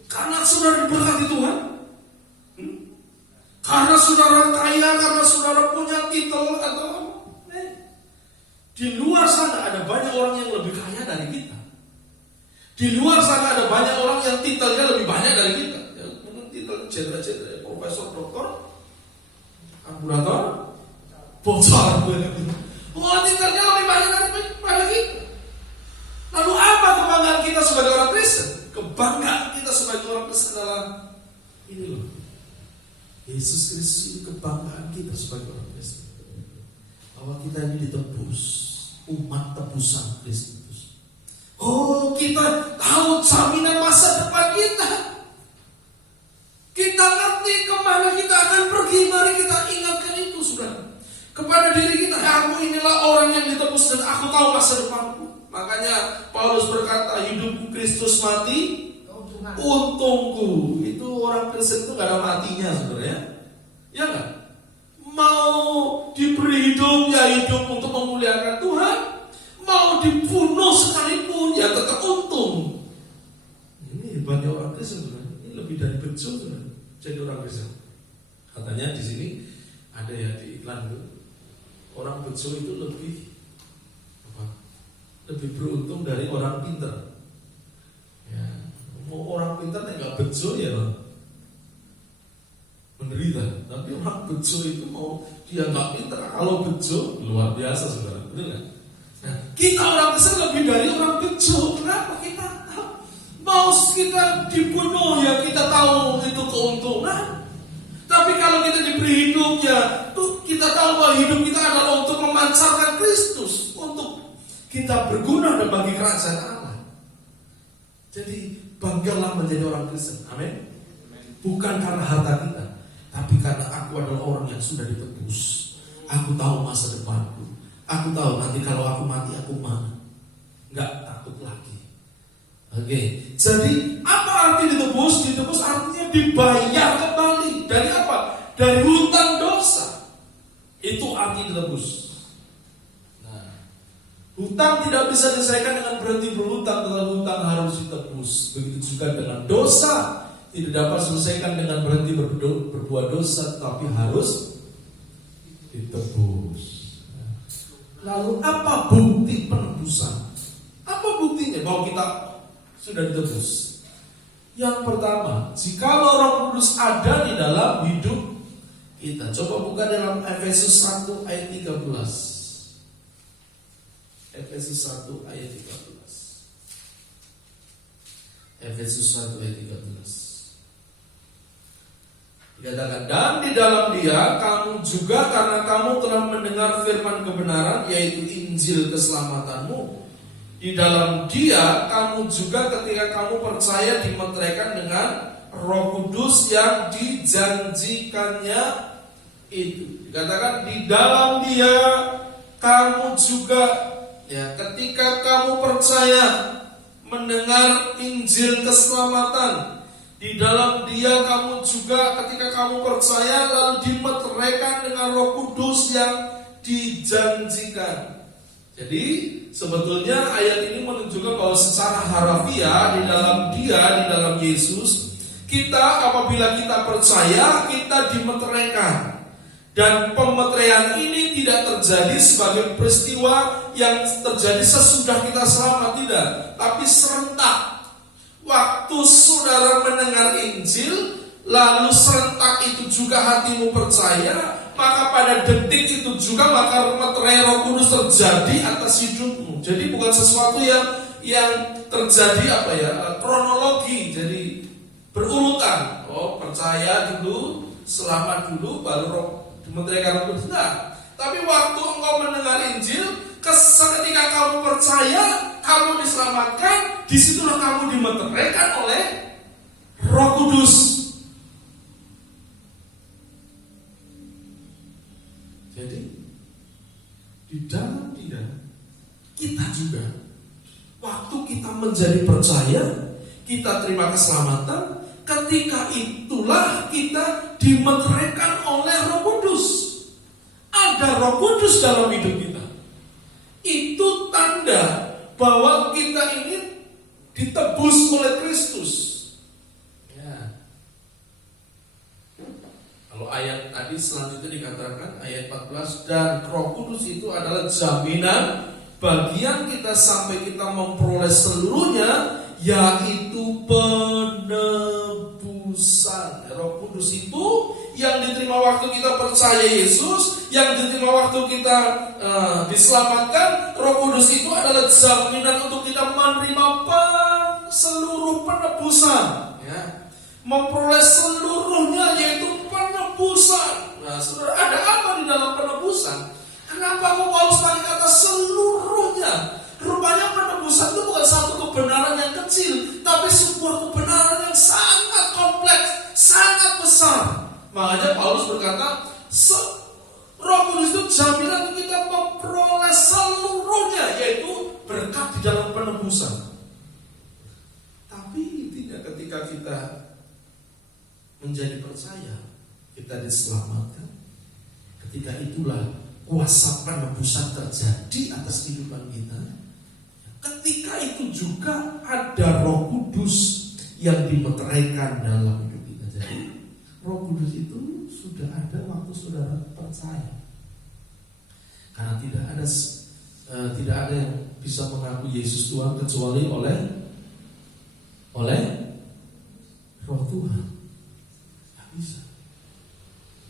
Karena saudara diberkati Tuhan? Karena saudara kaya, karena saudara punya titel atau apa? Di luar sana ada banyak orang yang lebih kaya dari kita. Di luar sana ada banyak orang yang titelnya lebih banyak dari kita. Ya, mungkin titel jenderal, profesor, doktor, ambulator, bocor. Oh, titelnya lebih banyak daripada kita. Lalu apa kebanggaan kita sebagai orang Kristen? Kebanggaan kita sebagai orang Kristen adalah ini loh. Yesus Kristus itu kebanggaan kita sebagai orang Kristen. Bahwa kita ini ditebus, umat tebusan Kristus. Oh, kita tahu jaminan masa depan kita. Kita ngerti kemana kita akan pergi. Mari kita ingatkan itu, saudara. Kepada diri kita, aku inilah orang yang ditebus dan aku tahu masa depanku. Makanya Paulus berkata, hidupku Kristus, mati untungku. Itu orang Kristen itu gak ada matinya sebenarnya. Ya gak? Mau diberi hidup, ya hidup untuk memuliakan Tuhan. Mau dibunuh sekalipun, ya tetap untung. Ini hebatnya orang Kristen, ini lebih dari bejo, jadi orang Kristen. Katanya di sini ada ya di iklan itu, orang bejo itu lebih beruntung dari orang pintar. Ya, mau orang pintar yang nggak bejo ya menderita. Tapi orang bejo itu mau dia nggak pintar, kalau bejo luar biasa, saudara. Benar nggak? Nah, kita orang Kristen lebih dari orang bejo. Kenapa? Kita tahu. Mau kita dibunuh ya kita tahu itu keuntungan. Tapi kalau kita diberi hidup ya kita tahu bahwa hidup kita adalah untuk memancarkan Kristus, untuk kita berguna dan bagi kerajaan Allah. Jadi banggalah menjadi orang Kristen. Amin. Bukan karena harta kita, tapi karena aku adalah orang yang sudah ditebus. Aku tahu masa depanku. Aku tahu nanti kalau aku mati aku mana. Enggak takut lagi. Oke. Jadi apa arti ditebus? Ditebus artinya dibayar kembali. Dari apa? Dari hutang dosa. Itu arti ditebus. Hutang tidak bisa diselesaikan dengan berhenti berhutang, tetapi hutang harus ditebus. Begitu juga dengan dosa, tidak dapat diselesaikan dengan berhenti berbuat dosa, tetapi harus ditebus. Lalu apa bukti penebusan? Apa buktinya bahwa kita sudah ditebus? Yang pertama, jikalau Roh Kudus ada di dalam hidup kita. Coba buka dalam Efesus 1 ayat 13. Efesus 1 ayat 13. Efesus 1 ayat 13. Dikatakan, dan di dalam Dia kamu juga, karena kamu telah mendengar firman kebenaran, yaitu Injil keselamatanmu. Di dalam Dia kamu juga ketika kamu percaya dimeteraikan dengan Roh Kudus yang dijanjikannya itu. Dikatakan di dalam Dia kamu juga, ya, ketika kamu percaya mendengar Injil keselamatan. Di dalam Dia kamu juga ketika kamu percaya lalu dimeteraikan dengan Roh Kudus yang dijanjikan. Jadi sebetulnya ayat ini menunjukkan bahwa secara harafiah di dalam Dia, di dalam Yesus, kita apabila kita percaya, kita dimeteraikan. Dan pemeteraian ini tidak terjadi sebagai peristiwa yang terjadi sesudah kita selamat, tidak, tapi serentak. Waktu saudara mendengar Injil, lalu serentak itu juga hatimu percaya, maka pada detik itu juga maka meterai Roh Kudus terjadi atas hidupmu. Jadi bukan sesuatu yang terjadi kronologi, jadi berurutan. Oh, percaya dulu, selamat dulu, baru Roh meteraikan Roh Kudus. Nah, tapi waktu engkau mendengar Injil, ketika kamu percaya, kamu diselamatkan, disitulah kamu dimeteraikan oleh Roh Kudus. Jadi di dalam Dia kita juga, waktu kita menjadi percaya, kita terima keselamatan, ketika itulah kita dimeteraikan oleh Roh Kudus. Ada Roh Kudus dalam hidup kita. Itu tanda bahwa kita ini ditebus oleh Kristus. Ya. Kalau ayat tadi selanjutnya dikatakan ayat 14, dan Roh Kudus itu adalah jaminan bagian kita sampai kita memperoleh seluruhnya, yaitu penebusan. Roh Kudus itu yang diterima waktu kita percaya Yesus, yang diterima waktu kita diselamatkan. Roh Kudus itu adalah jaminan untuk kita menerima seluruh penebusan, ya. Memperoleh seluruhnya, yaitu penebusan. Nah, saudara, ada apa di dalam penebusan? Kenapa Paulus pakai kata seluruhnya? Rupanya penebusan itu bukan satu kebenaran yang kecil, tapi sebuah kebenaran yang sangat kompleks, sangat besar. Makanya Paulus berkata, Roh Kudus itu jaminan untuk kita memperoleh seluruhnya, yaitu berkat di dalam penebusan. Tapi tidak ketika kita menjadi percaya, kita diselamatkan. Ketika itulah kuasa penebusan terjadi atas kehidupan kita. Ketika itu juga ada Roh Kudus yang dimeteraikan dalam hidup kita. Jadi Roh Kudus itu sudah ada waktu saudara percaya. Karena tidak ada yang bisa mengaku Yesus Tuhan kecuali oleh Roh Tuhan. Tidak bisa.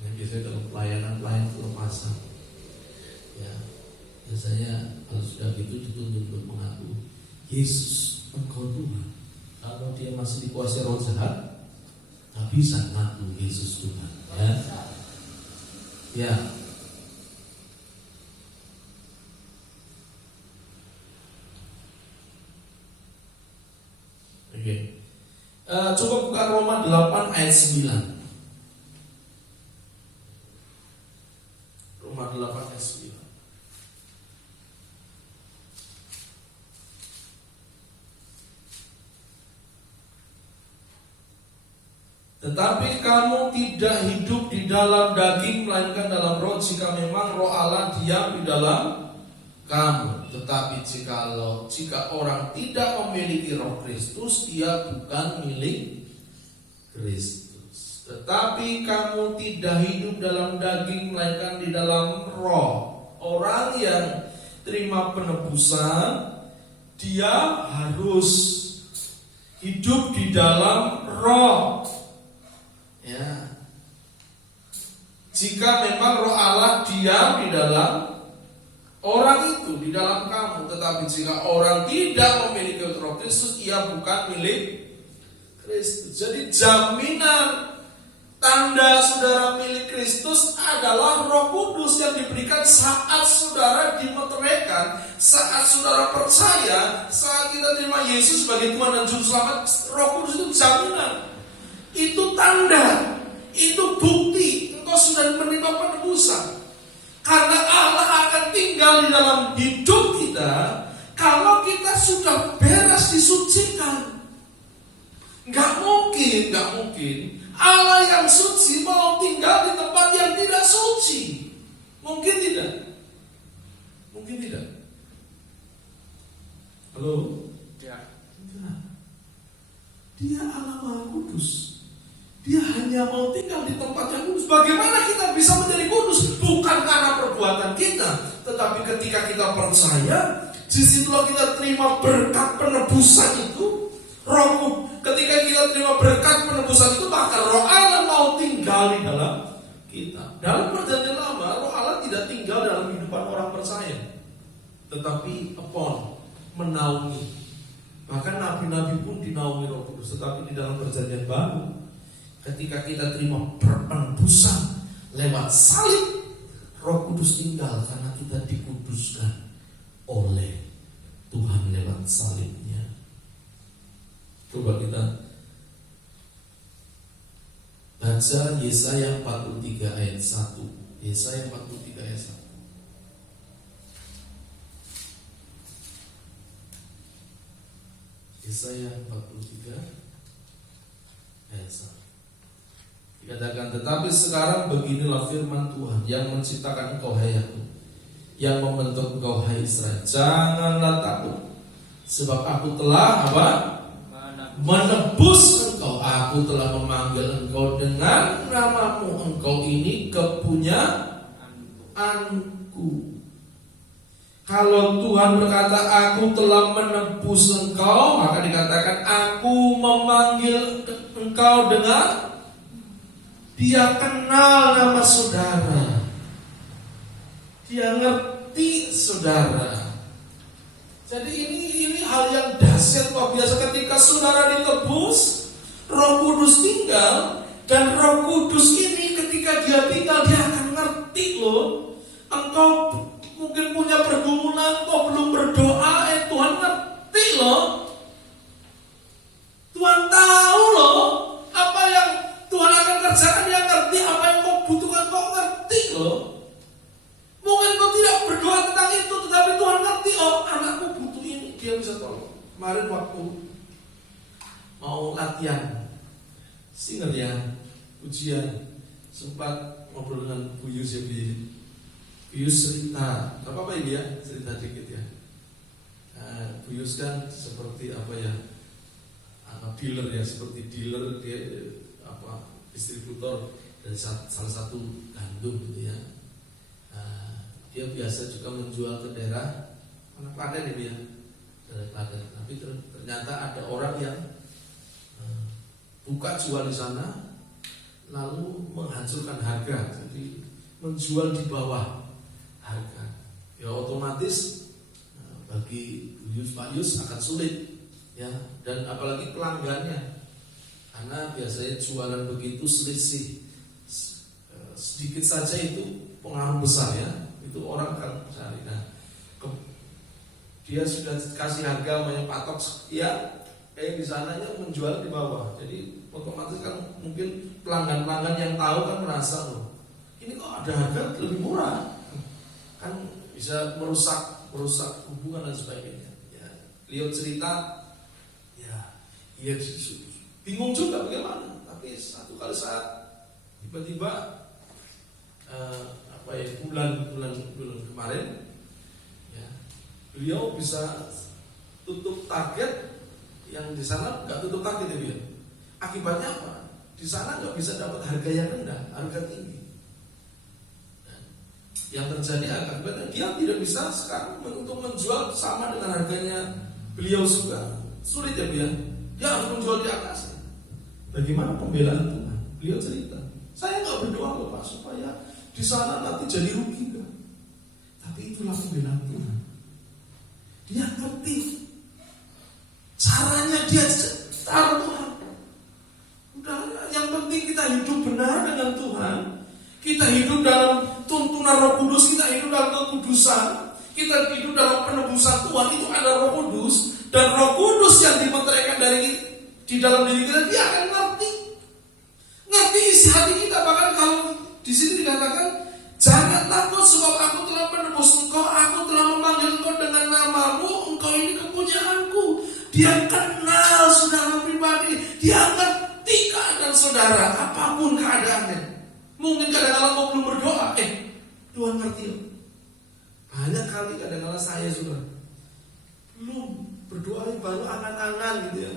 Yang biasanya dalam pelayanan pelepasan, ya, biasanya kalau sudah gitu dituntut untuk mengaku Yesus engkau Tuhan. Kalau dia masih dikuasai roh jahat, tak bisa mengaku Yesus Tuhan. Ya. Oke. Coba buka Roma 8 ayat 9. Roma 8 ayat 9. Tetapi kamu tidak hidup di dalam daging, melainkan dalam roh, jika memang roh Allah diam di dalam kamu. Tetapi jika orang tidak memiliki roh Kristus, dia bukan milik Kristus. Tetapi kamu tidak hidup dalam daging, melainkan di dalam roh. Orang yang terima penebusan, dia harus hidup di dalam roh. Ya. Jika memang roh Allah diam di dalam orang itu, di dalam kamu. Tetapi jika orang tidak memiliki roh Kristus, ia bukan milik Kristus. Jadi jaminan tanda saudara milik Kristus adalah Roh Kudus yang diberikan saat saudara dimeteraikan, saat saudara percaya, saat kita terima Yesus sebagai Tuhan dan Juru Selamat. Roh Kudus itu jaminan, itu tanda, itu bukti engkau sudah menerima penebusan. Karena Allah akan tinggal di dalam hidup kita kalau kita sudah beres disucikan. Gak mungkin Allah yang suci mau tinggal di tempat yang tidak suci. Mungkin tidak. Halo? Ya. Tidak. Dia Allah Maha Kudus. Dia hanya mau tinggal di tempat yang kudus. Bagaimana kita bisa menjadi kudus? Bukan karena perbuatan kita, tetapi ketika kita percaya, disitulah kita terima berkat penebusan itu. Ketika kita terima berkat penebusan itu, maka Roh Allah mau tinggal di dalam kita. Dalam perjanjian lama, Roh Allah tidak tinggal dalam kehidupan orang percaya, tetapi menaungi. Bahkan nabi-nabi pun dinaungi Roh Kudus. Tetapi di dalam perjanjian baru, ketika kita terima penebusan lewat salib, Roh Kudus tinggal karena kita dikuduskan oleh Tuhan lewat salibnya. Coba kita baca Yesaya 43 ayat 1. Yesaya 43 ayat 1. Yesaya 43 ayat 1. Dikatakan, tetapi sekarang beginilah firman Tuhan yang menciptakan engkau hai Yakub, yang membentuk engkau hai Israel. Janganlah takut, sebab aku telah menebus engkau. Aku telah memanggil engkau dengan namamu. Engkau ini kepunyaanku. Kalau Tuhan berkata aku telah menebus engkau, maka dikatakan aku memanggil engkau dengan. Dia kenal nama saudara, dia ngerti saudara. Jadi ini hal yang dahsyat luar biasa. Ketika saudara ditebus, Roh Kudus tinggal. Dan Roh Kudus ini ketika dia tinggal, dia akan ngerti loh. Engkau mungkin punya pergumulan, engkau belum berdoa, Tuhan ngerti loh. Tuhan tahu loh apa yang Tuhan akan kerjakan, dia ngerti apa yang kau butuhkan, kau ngerti loh. Mungkin kau tidak berdoa tentang itu, tetapi Tuhan ngerti, oh anakku butuh ini, dia bisa tolong. Kemarin waktu mau latihan singer ya, ujian, sempat ngobrol dengan Bu Yus ya, Bu Yus cerita, gak apa-apa ini ya, cerita dikit ya. Bu Yus kan seperti apa ya, dealer ya, seperti dealer, dia distributor dari salah satu gandum gitu ya. Dia biasa juga menjual ke daerah mana Klaten ini ya, daerah Klaten. Tapi ternyata ada orang yang buka jual di sana, lalu menghancurkan harga, jadi menjual di bawah harga. Ya otomatis bagi Pak Yus akan sulit ya, dan apalagi pelanggannya, karena biasanya jualan begitu selisih sedikit saja itu pengaruh besar ya. Itu orang akan cari. Nah, dia sudah kasih harga banyak patok sekian, di sananya menjual di bawah. Jadi otomatis kan mungkin pelanggan-pelanggan yang tahu kan merasa loh, ini kok ada harga lebih murah, kan bisa merusak hubungan dan sebagainya. Ya, beliau cerita, ya bingung juga bagaimana. Tapi satu kali saat tiba-tiba bulan kemarin ya, beliau bisa tutup target yang di sana nggak tutup target ya. Akibatnya apa? Di sana nggak bisa dapat harga yang rendah, harga tinggi. Nah, yang terjadi akibatnya dia tidak bisa sekarang untuk menjual sama dengan harganya beliau suka. Sulit ya dia harus menjual di atas. Bagaimana pembelaan Tuhan? Beliau cerita, saya nggak berdoa loh Pak supaya di sana nanti jadi rugi kan. Tapi itulah pembelaan Tuhan. Dia ngerti caranya, dia cara Tuhan. Udah, yang penting kita hidup benar dengan Tuhan. Kita hidup dalam tuntunan Roh Kudus, kita hidup dalam kekudusan, kita hidup dalam penebusan Tuhan. Itu ada Roh Kudus, dan Roh Kudus yang dimeteraikan di dalam diri kita, dia akan ngerti isi hati kita. Bahkan kalau di sini dikatakan, jangan takut sebab aku telah menebus engkau, aku telah memanggil engkau dengan namamu, engkau ini kepunyaanku. Dia kenal saudara pribadi, dia ngerti keadaan saudara, apapun keadaannya. Mungkin kadang-kadang kau belum berdoa, Tuhan ngerti loh. Banyak kali kadang-kadang saya juga belum berdoa, baru angan-angan gitu ya.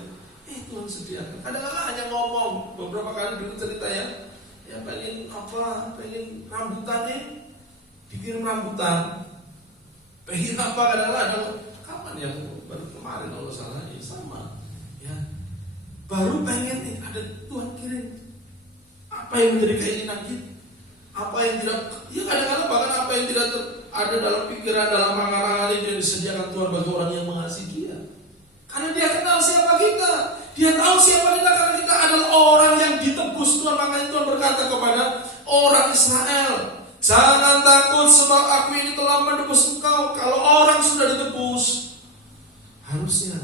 Tuhan sediakan. Kadang-kadang hanya ngomong. Beberapa kali dulu cerita ya pengen rambutan nih, dikirim rambutan. Pengen apa, kadang-kadang kapan ya, baru kemarin kalau salah ya sama ya. Baru pengen nih, ada Tuhan kirim. Apa yang menjadi keinginan kita? Apa yang tidak, ya kadang-kadang bahkan apa yang tidak ada dalam pikiran, dalam angan-angan yang disediakan Tuhan bagi orang yang mengasihi Dia. Karena Dia kenal siapa kita. Dia tahu siapa kita, karena kita adalah orang yang ditebus Tuhan. Makanya Tuhan berkata kepada orang Israel, jangan takut sebab aku ini telah menebus engkau. Kalau orang sudah ditebus, harusnya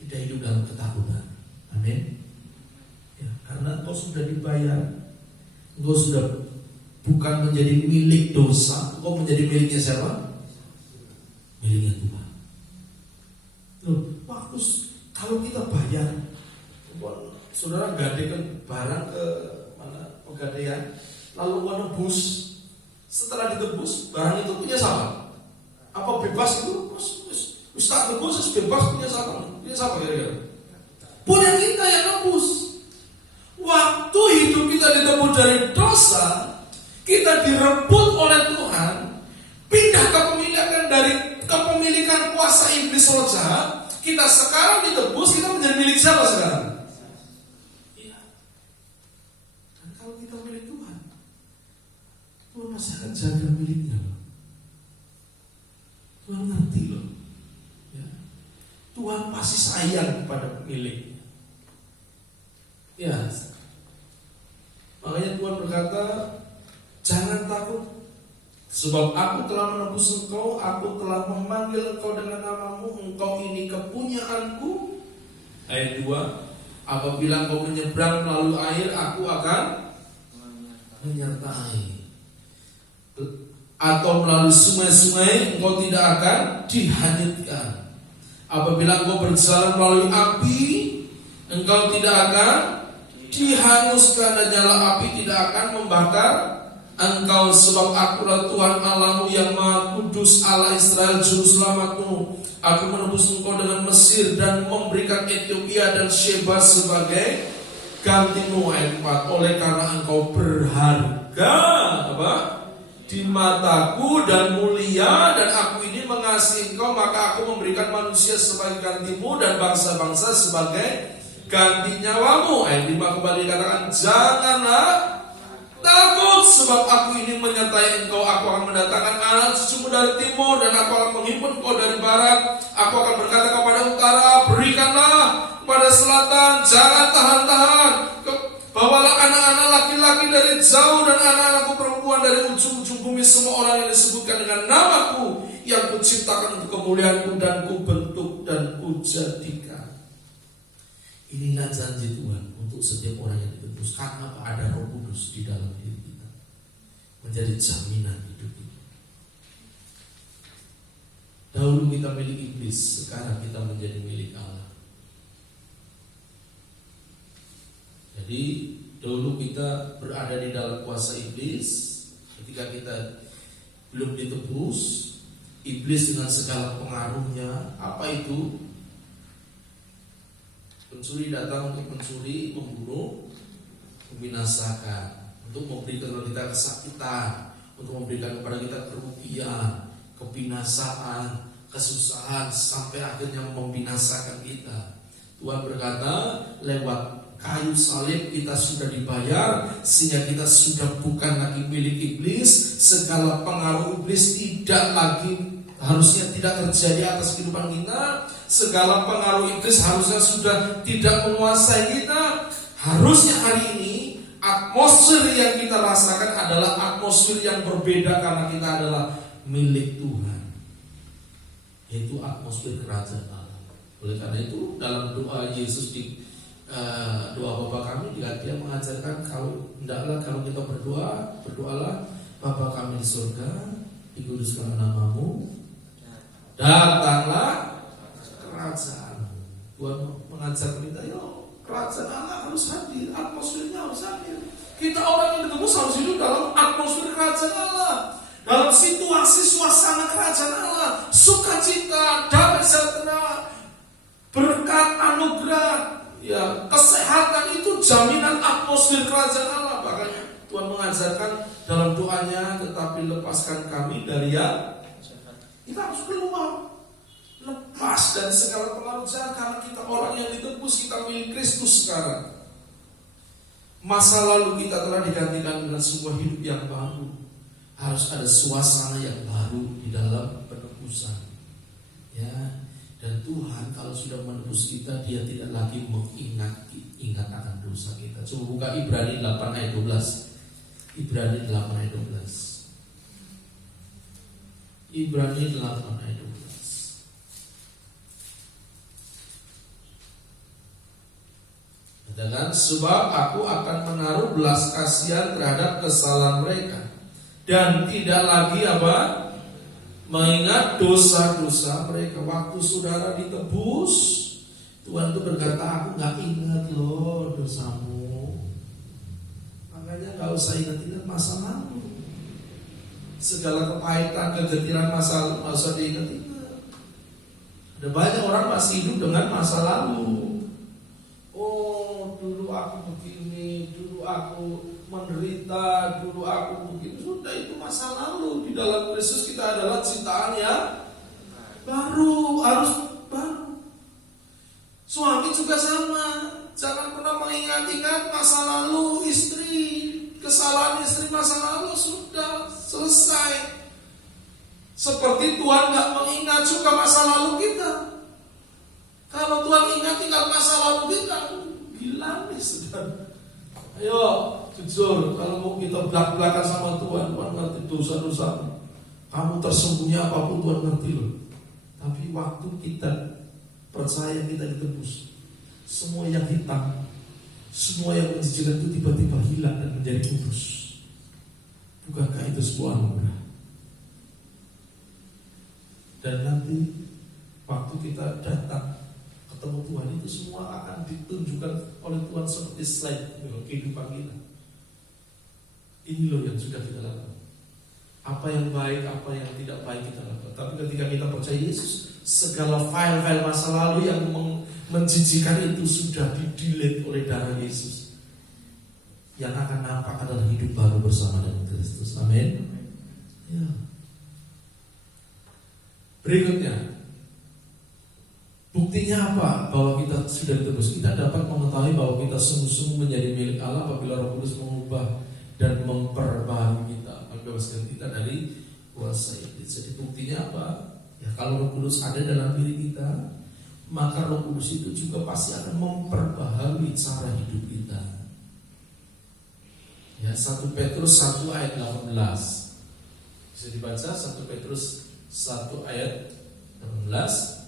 tidak hidup dalam ketakutan. Amin. Ya, karena engkau sudah dibayar. Engkau sudah bukan menjadi milik dosa, engkau menjadi miliknya siapa? Miliknya Tuhan. Loh, waktu kalau kita bayar, saudara gadekan barang ke mana pegadaian, lalu menebus, setelah ditebus barang itu punya siapa? Apa bebas itu? Wis tak tebus, bebas punya siapa? Punya siapa kira-kira? Punya kita yang nebus. Waktu hidup kita ditebus dari dosa, kita direbut oleh Tuhan, pindah kepemilikan dari kepemilikan kuasa iblis roh jahat. Kita sekarang ditebus, kita menjadi milik siapa sekarang? Iya. Dan kalau kita milik Tuhan, Tuhan masih akan jaga miliknya. Tuhan ngerti loh. Ya. Tuhan pasti sayang kepada miliknya. Ya. Makanya Tuhan berkata, jangan takut, sebab aku telah menebus engkau, aku telah memanggil engkau dengan namamu, engkau ini kepunyaanku. Ayat 2, apabila engkau menyeberang melalui air, aku akan menyertai. Atau melalui sungai-sungai, engkau tidak akan dihanyutkan. Apabila engkau berjalan melalui api, engkau tidak akan dihanguskan, dan nyala api tidak akan membakar engkau, sebab akulah Tuhan Allahmu yang Maha Kudus, Allah Israel juru selamatmu. Aku menebus engkau dengan Mesir dan memberikan Ethiopia dan Sheba sebagai gantimu. Ayat 4, oleh karena engkau berharga di mataku dan mulia, dan aku ini mengasihi engkau, maka aku memberikan manusia sebagai gantimu dan bangsa-bangsa sebagai ganti nyawamu. Ayat 5 kembali dikatakan, janganlah takut sebab aku ini menyertai engkau. Aku akan mendatangkan anak cucumu dari timur, dan aku akan menghimpun engkau dari barat. Aku akan berkata kepada utara, berikanlah, kepada selatan, jangan tahan-tahan. Bawalah anak-anak laki-laki dari jauh, dan anak-anakku perempuan dari ujung-ujung bumi. Semua orang yang disebutkan dengan namaku, yang kuciptakan untuk kemuliaanku, dan kubentuk dan kujadikan. Inilah janji Tuhan untuk setiap orang yang ditebus. Karena apa? Ada Roh Kudus di dalam diri kita, menjadi jaminan hidup kita. Dahulu kita milik iblis, sekarang kita menjadi milik Allah. Jadi dahulu kita berada di dalam kuasa iblis. Ketika kita belum ditebus, iblis dengan segala pengaruhnya, apa itu? Pencuri datang untuk mencuri, membunuh, membinasakan, untuk memberikan kepada kita kesakitan, untuk memberikan kepada kita kerugian, kebinasaan, kesusahan, sampai akhirnya membinasakan kita. Tuhan berkata, lewat kayu salib kita sudah dibayar, sehingga kita sudah bukan lagi milik iblis. Segala pengaruh iblis harusnya tidak terjadi atas kehidupan kita. Segala pengaruh iblis harusnya sudah tidak menguasai kita. Harusnya hari ini atmosfer yang kita rasakan adalah atmosfer yang berbeda, karena kita adalah milik Tuhan, yaitu atmosfer kerajaan Allah. Oleh karena itu dalam doa Yesus di doa Bapa kami, dia mengajarkan kalau kita berdoalah Bapa kami di surga, dikuduskanlah namamu, datanglah kerajaan. Tuhan mengajar kita, kerajaan Allah harus hadir, atmosfernya harus hadir. Kita orang yang ditebus harus hidup dalam atmosfer kerajaan Allah, dalam situasi suasana kerajaan Allah, sukacita, damai sejahtera, berkat, anugerah, kesehatan, itu jaminan atmosfer kerajaan Allah. Bahkan Tuhan mengajarkan dalam doanya, tetapi lepaskan kami dari yang kita harus keluar, lepas dari segala pengaruh jahat, karena kita orang yang ditebus, kita milik Kristus sekarang. Masa lalu kita telah digantikan dengan sebuah hidup yang baru. Harus ada suasana yang baru di dalam penebusan. Ya, dan Tuhan kalau sudah menebus kita, Dia tidak lagi ingat akan dosa kita. Coba buka Ibrani 8 ayat 12. Ibrani 8 ayat 12. Ibrani 8 ayat 12. Dengan sebab aku akan menaruh belas kasihan terhadap kesalahan mereka, dan tidak lagi mengingat dosa-dosa mereka. Waktu saudara ditebus, Tuhan itu berkata, aku gak ingat loh dosamu, makanya gak usah ingat-ingat masa lalu. Segala kepahitan, kegetiran masa lalu gak usah diingat-ingat. Ada banyak orang masih hidup dengan masa lalu. Dulu aku begini, dulu aku menderita, dulu aku begini. Sudah, itu masa lalu. Di dalam Kristus kita adalah ciptaan yang baru, harus baru. Suami juga sama. Jangan pernah mengingat-ingat masa lalu istri. Kesalahan istri masa lalu sudah selesai. Seperti Tuhan gak mengingat juga masa lalu kita. Kalau Tuhan ingat masa lalu kita, gila nih saudara. Ayo jujur, kalau mau kita belak-belakan sama Tuhan, Tuhan ngerti dosa-dosa. Kamu tersembunyi apapun Tuhan ngerti loh. Tapi waktu kita percaya kita ditebus, semua yang hitam, semua yang menjijikan itu tiba-tiba hilang dan menjadi kudus. Bukankah itu sebuah anugerah? Dan nanti waktu kita datang ketemu Tuhan, itu semua akan ditunjukkan oleh Tuhan seperti slide kehidupan kita. Ini loh yang sudah kita lakukan. Apa yang baik, apa yang tidak baik kita lakukan. Tapi ketika kita percaya Yesus, segala file-file masa lalu yang menjijikan itu sudah di-delete oleh darah Yesus. Yang akan nampak adalah hidup baru bersama dengan Kristus. Amin. Ya. Berikutnya, buktinya apa bahwa kita sudah ditebus? Kita dapat mengetahui bahwa kita sungguh-sungguh menjadi milik Allah apabila Roh Kudus mengubah dan memperbaharui kita, membebaskan kita dari kuasa iblis. Jadi buktinya apa? Ya, kalau Roh Kudus ada dalam diri kita, maka Roh Kudus itu juga pasti akan memperbaharui cara hidup kita. Ya, 1 Petrus 1 ayat 18. Bisa dibaca 1 Petrus 1 ayat 18.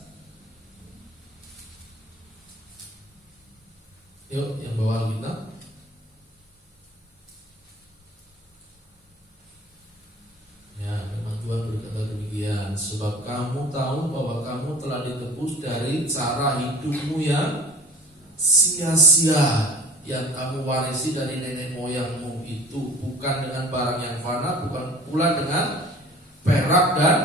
Yuk, yang bawa Alkitab. Ya, memang Tuhan berkata demikian. Sebab kamu tahu bahwa kamu telah ditebus dari cara hidupmu yang sia-sia, yang kamu warisi dari nenek moyangmu itu, bukan dengan barang yang fana, bukan pula dengan perak dan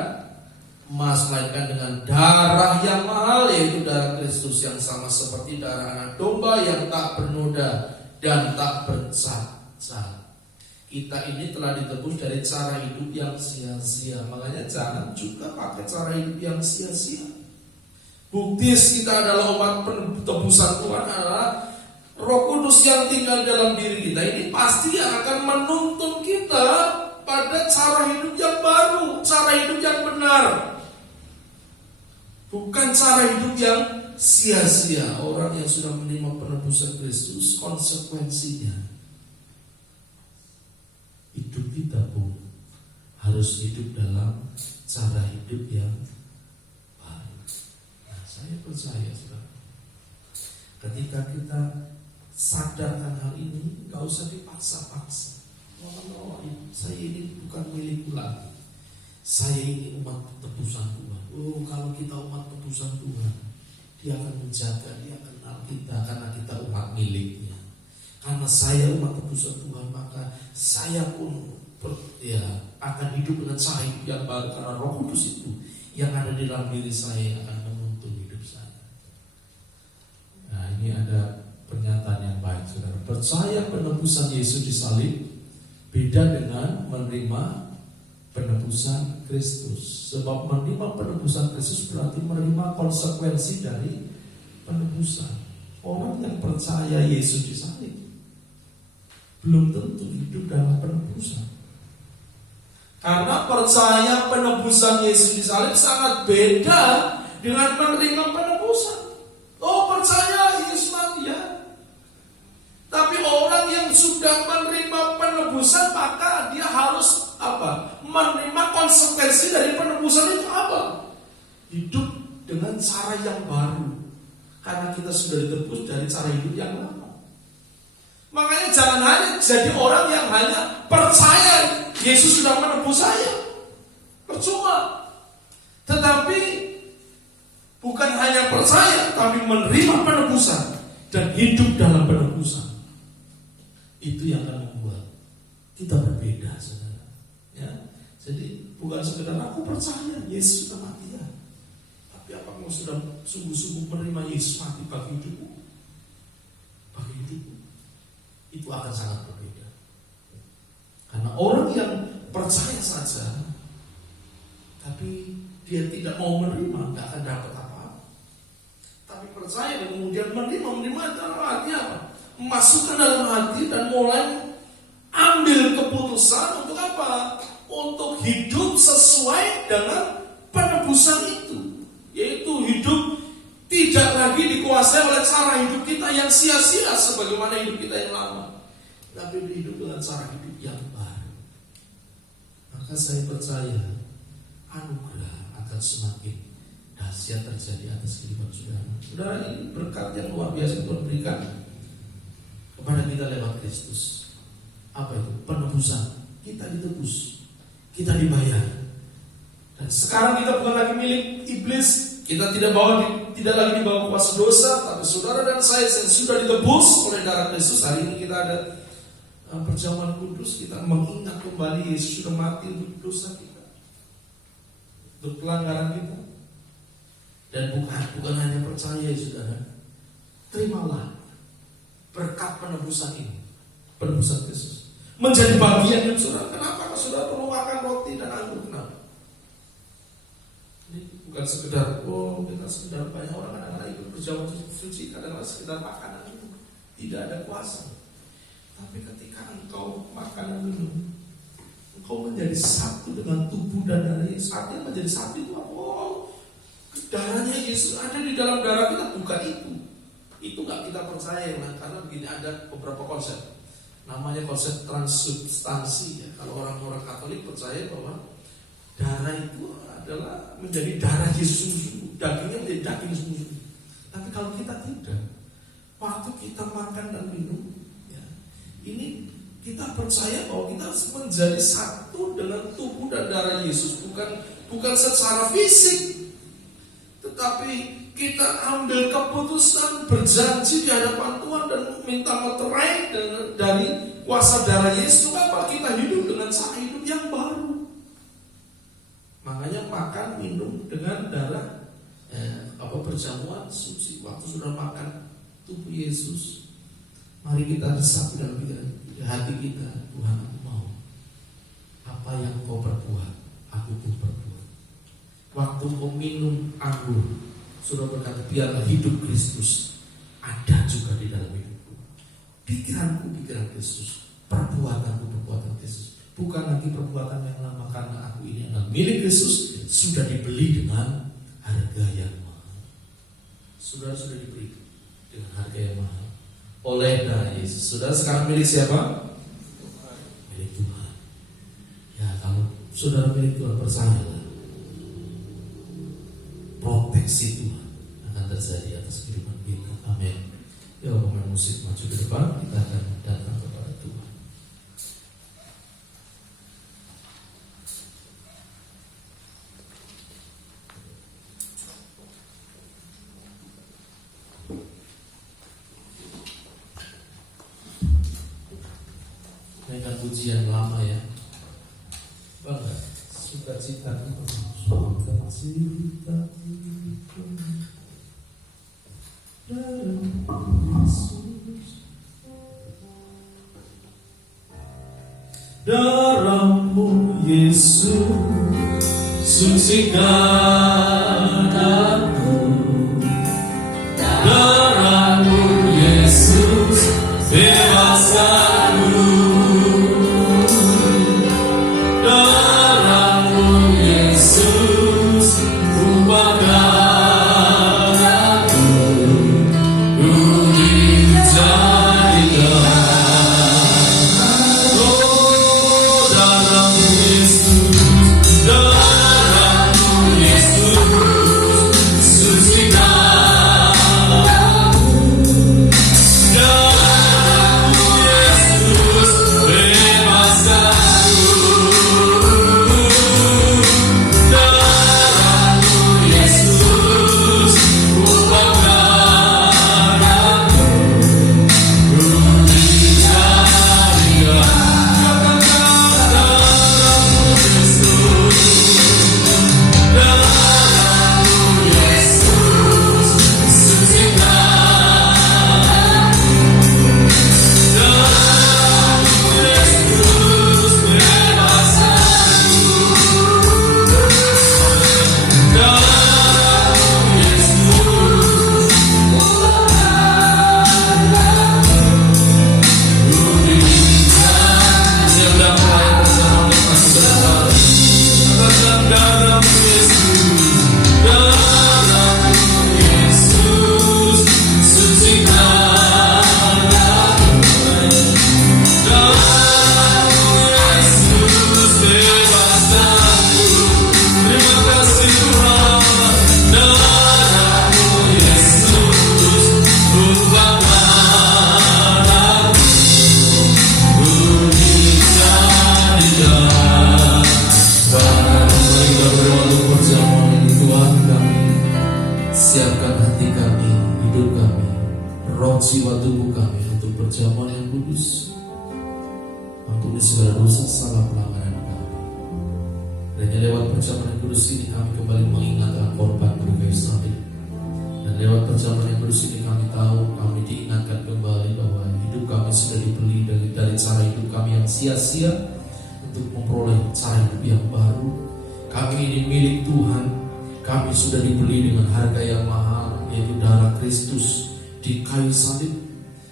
emas, melainkan dengan darah yang mahal, yaitu darah Kristus yang sama seperti darah anak domba yang tak bernoda dan tak bercacat. Kita ini telah ditebus dari cara hidup yang sia-sia. Makanya jangan juga pakai cara hidup yang sia-sia. Buktis kita adalah umat tebusan Tuhan adalah Roh Kudus yang tinggal dalam diri kita. Ini pasti akan menuntun kita pada cara hidup yang baru, cara hidup yang benar. Bukan cara hidup yang sia-sia. Orang yang sudah menerima penebusan Kristus, konsekuensinya hidup kita pun harus hidup dalam cara hidup yang baru. Nah, saya percaya saudara, ketika kita sadarkan hal ini, gak usah dipaksa-paksa. Oh, saya ini bukan milikku lagi. Saya ini umat tebusan Tuhan. Oh, kalau kita umat tebusan Tuhan, Dia akan menjaga, Dia kenal kita karena kita umat miliknya. Karena saya umat tebusan Tuhan, maka saya pun akan hidup dengan cara hidup yang baru. Karena Roh Kudus itu yang ada di dalam diri saya akan menuntun hidup saya. Nah, ini ada pernyataan yang baik, saudara. Percaya penebusan Yesus disalib beda dengan menerima penebusan Kristus. Sebab menerima penebusan Kristus berarti menerima konsekuensi dari penebusan. Orang yang percaya Yesus disalib belum tentu hidup dalam penebusan. Karena percaya penebusan Yesus disalib sangat beda dengan menerima penebusan. Oh, percaya Yesus mati ya. Tapi orang yang sudah menerima penebusan, maka dia harus apa? Menerima konsekuensi dari penebusan itu apa? Hidup dengan cara yang baru. Karena kita sudah ditebus dari cara hidup yang lama. Makanya jangan hanya jadi orang yang hanya percaya Yesus sudah menebus saya. Percuma. Tetapi bukan hanya percaya, tapi menerima penebusan dan hidup dalam penebusan. Itu yang akan membuat kita berbeda, saudara. Ya, jadi bukan sekedar aku percaya Yesus sudah mati ya, tapi apa kamu sudah sungguh-sungguh menerima Yesus mati bagi hidupmu? Bagi hidupmu itu akan sangat berbeda. Karena orang yang percaya saja, tapi dia tidak mau menerima, nggak akan dapat apa-apa. Tapi percaya dan kemudian menerima dalam hati apa? Masukkan dalam hati dan mulai ambil keputusan untuk apa? Untuk hidup sesuai dengan penebusan itu, yaitu hidup tidak lagi dikuasai oleh cara hidup kita yang sia-sia sebagaimana hidup kita yang lama, tapi hidup dengan cara hidup yang baru. Maka saya percaya anugerah akan semakin dahsyat terjadi atas kehidupan saudara. Saudara, ini berkat yang luar biasa Tuhan berikan kepada kita lewat Kristus. Apa itu? Penebusan. Kita ditebus, kita dibayar. Dan sekarang kita bukan lagi milik iblis. Kita tidak lagi dibawa kuasa dosa, tapi saudara dan saya yang sudah ditebus oleh darah Kristus. Hari ini kita ada perjamuan kudus, kita mengingat kembali Yesus sudah mati untuk dosa kita, untuk pelanggaran kita. Dan bukan hanya percaya, saudara, terimalah berkat penebusan ini, penebusan Kristus menjadi bagian yang saudara. Kenapa saudara perlu makan roti dan anggur? Kenapa? Ini bukan sekedar kita sekedar, banyak orang kadang-kadang ikut berjalan suci, kadang-kadang sekedar makanan itu tidak ada kuasa. Tapi ketika engkau makan dan minum, engkau menjadi satu dengan tubuh dan darah Yesus. Artinya menjadi satu itu apa? Darahnya Yesus ada di dalam darah kita. Bukan itu nggak kita percaya, karena begini, ada beberapa konsep. Namanya konsep transubstansi ya. Kalau orang-orang Katolik percaya bahwa darah itu adalah menjadi darah Yesus sungguh-sungguh, dagingnya menjadi daging sungguh-sungguh. Tapi kalau kita tidak, waktu kita makan dan minum, ya, ini kita percaya bahwa kita menjadi satu dengan tubuh dan darah Yesus, bukan secara fisik, tetapi kita ambil keputusan, berjanji di hadapan Tuhan dan minta materai dari kuasa darah Yesus. Apa? Kita hidup dengan cara hidup yang baru. Makanya makan minum dengan darah perjamuan suci. Waktu sudah makan tubuh Yesus, mari kita resap dalam hati kita. Tuhan, aku mau apa yang kau perbuat, aku pun perbuat. Waktu kau minum anggur, Saudara berkata, biarlah hidup Kristus ada juga di dalam hidupku. Pikiranku pikiran Kristus, perbuatanku perbuatan Kristus. Bukan lagi perbuatan yang lama, karena aku ini adalah milik Kristus, sudah dibeli dengan harga yang mahal. Saudara sudah dibeli dengan harga yang mahal oleh darah Yesus. Saudara sekarang milik siapa? Milik Tuhan. Ya, kalau saudara milik Tuhan, percayalah, proteksi Tuhan akan terjadi atas kehidupan kita. Amin. Ya, pemain musik maju ke depan, kita akan datang kepada Tuhan. Ini kan pujian lama ya, bangga, sukacita, sukacita darahmu Yesus, sucikan aku. Darahmu Yesus, bebaskan aku. Darahmu Yesus, ubahkan aku. Ku dijadikan. Oh, darahmu Yesus, darahmu Yesus, sucikan aku. Darahmu Yesus, bebaskan aku. Darahmu Yesus, ubahkan aku. Ku dijadikan. Darahmu Yesus, darahmu Yesus, sucikan. Darahmu Yesus, bebaskan aku. Darahmu Yesus, ku dijadikan. Sedang pelayan bersama dengan saudara. Katakan darahmu Yesus, darahmu Yesus, sucikan aku. Darahmu Yesus, bebaskan aku. Terima kasih Tuhan. Darahmu Yesus, ubahkan aku. Ku dijadikan. Mari kita berdoa untuk perjamuan ini. Tuhan kami, siapkan hati kami, hidup kami, roh jiwa tubuh kami untuk perjamuan yang kudus. Ampuni segala dosa salah pelanggaran kami. Dan lewat perjamuan yang kudus ini kami kembali mengingat akan korban dari kayu salib. Dan lewat perjamuan yang kudus ini kami tahu, kami diingatkan kembali bahwa hidup kami sudah dibeli dari cara hidup kami yang sia-sia untuk memperoleh cara hidup yang baru. Kami ini milik Tuhan. Kami sudah dibeli dengan harga yang mahal, yaitu darah Kristus di kayu salib.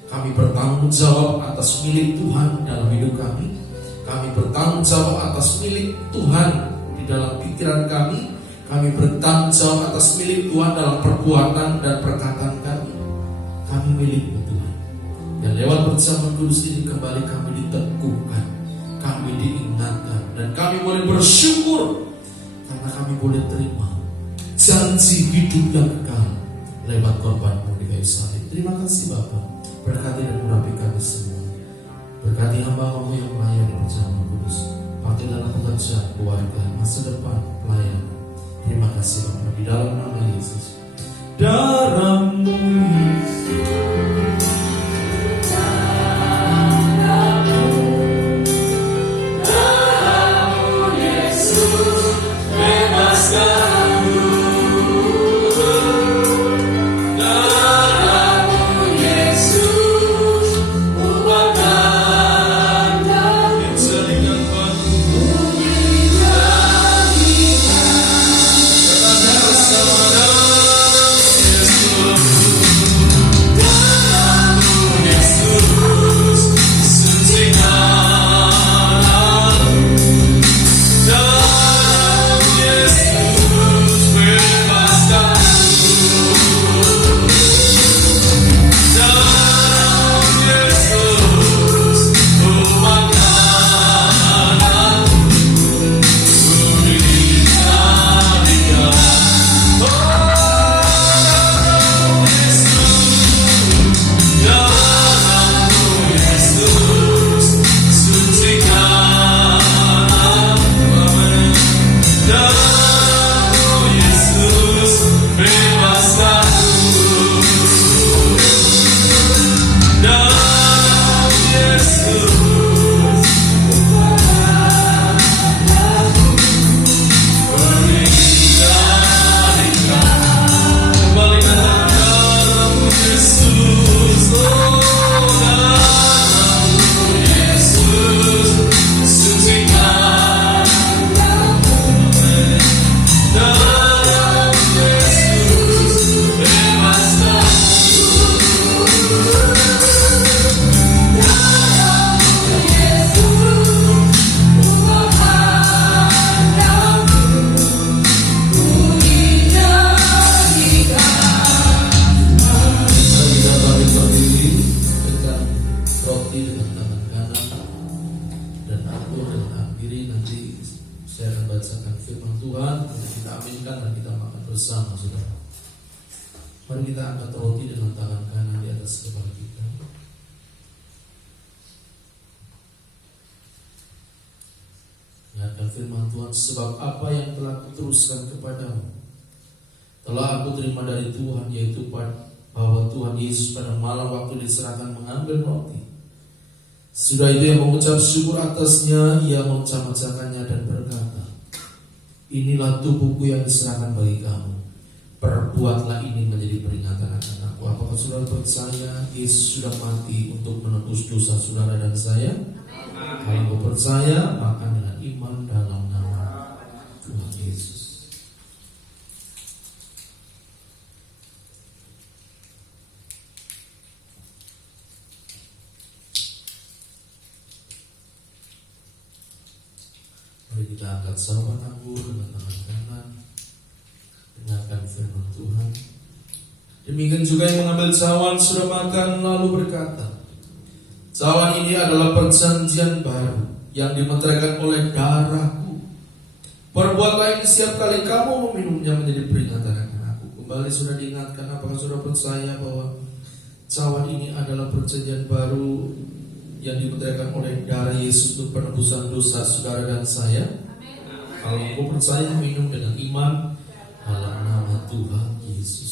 Kami bertanggung jawab atas milik Tuhan dalam hidup kami. Kami bertanggung jawab atas milik Tuhan di dalam pikiran kami. Kami bertanggung jawab atas milik Tuhan dalam perbuatan dan perkataan kami. Kami milik Tuhan. Dan lewat perjamuan kudus ini kembali kami diteguhkan, kami diingatkan, dan kami boleh bersyukur karena kami boleh terima janji hidup yang kekal lewat korban-Mu di kayu salib. Terima kasih Bapa. Berkati dan urapi kami semua. Berkati hamba-Mu yang melayani perjamuan kudus. Pakai dalam pekerjaan, keluarga, masa depan, pelayanan. Terima kasih Bapa, di dalam nama Yesus. Darahmu Yesus. bersama, saudara. Mari kita angkat roti dengan tangan kanan di atas kepala kita. Dengarkan firman Tuhan, sebab apa yang telah kuteruskan kepadamu telah aku terima dari Tuhan, yaitu bahwa Tuhan Yesus pada malam waktu diserahkan mengambil roti. Sudah itu ia mengucap syukur atasnya, ia memecah-mecahkannya dan berkata, inilah tubuhku yang diserahkan bagi kamu. Perbuatlah ini menjadi peringatan akan aku. Apakah saudara percaya Yesus sudah mati untuk menebus dosa saudara dan saya? Kalau kau percaya, maka dengan iman dalam nama Tuhan Yesus. Mari kita angkat sahabat anggur dengan tangan kanan. Dengarkan firman Tuhan. Demikian juga yang mengambil cawan sudah makan lalu berkata, cawan ini adalah perjanjian baru yang dimeteraikan oleh darahku. Perbuatlah ini setiap kali kamu meminumnya menjadi peringatan akan aku. Kembali sudah diingatkan, apakah sudah percaya bahwa cawan ini adalah perjanjian baru yang dimeteraikan oleh darah Yesus untuk penebusan dosa saudara dan saya? Kalau kau percaya, minum dengan iman dalam nama Tuhan Yesus.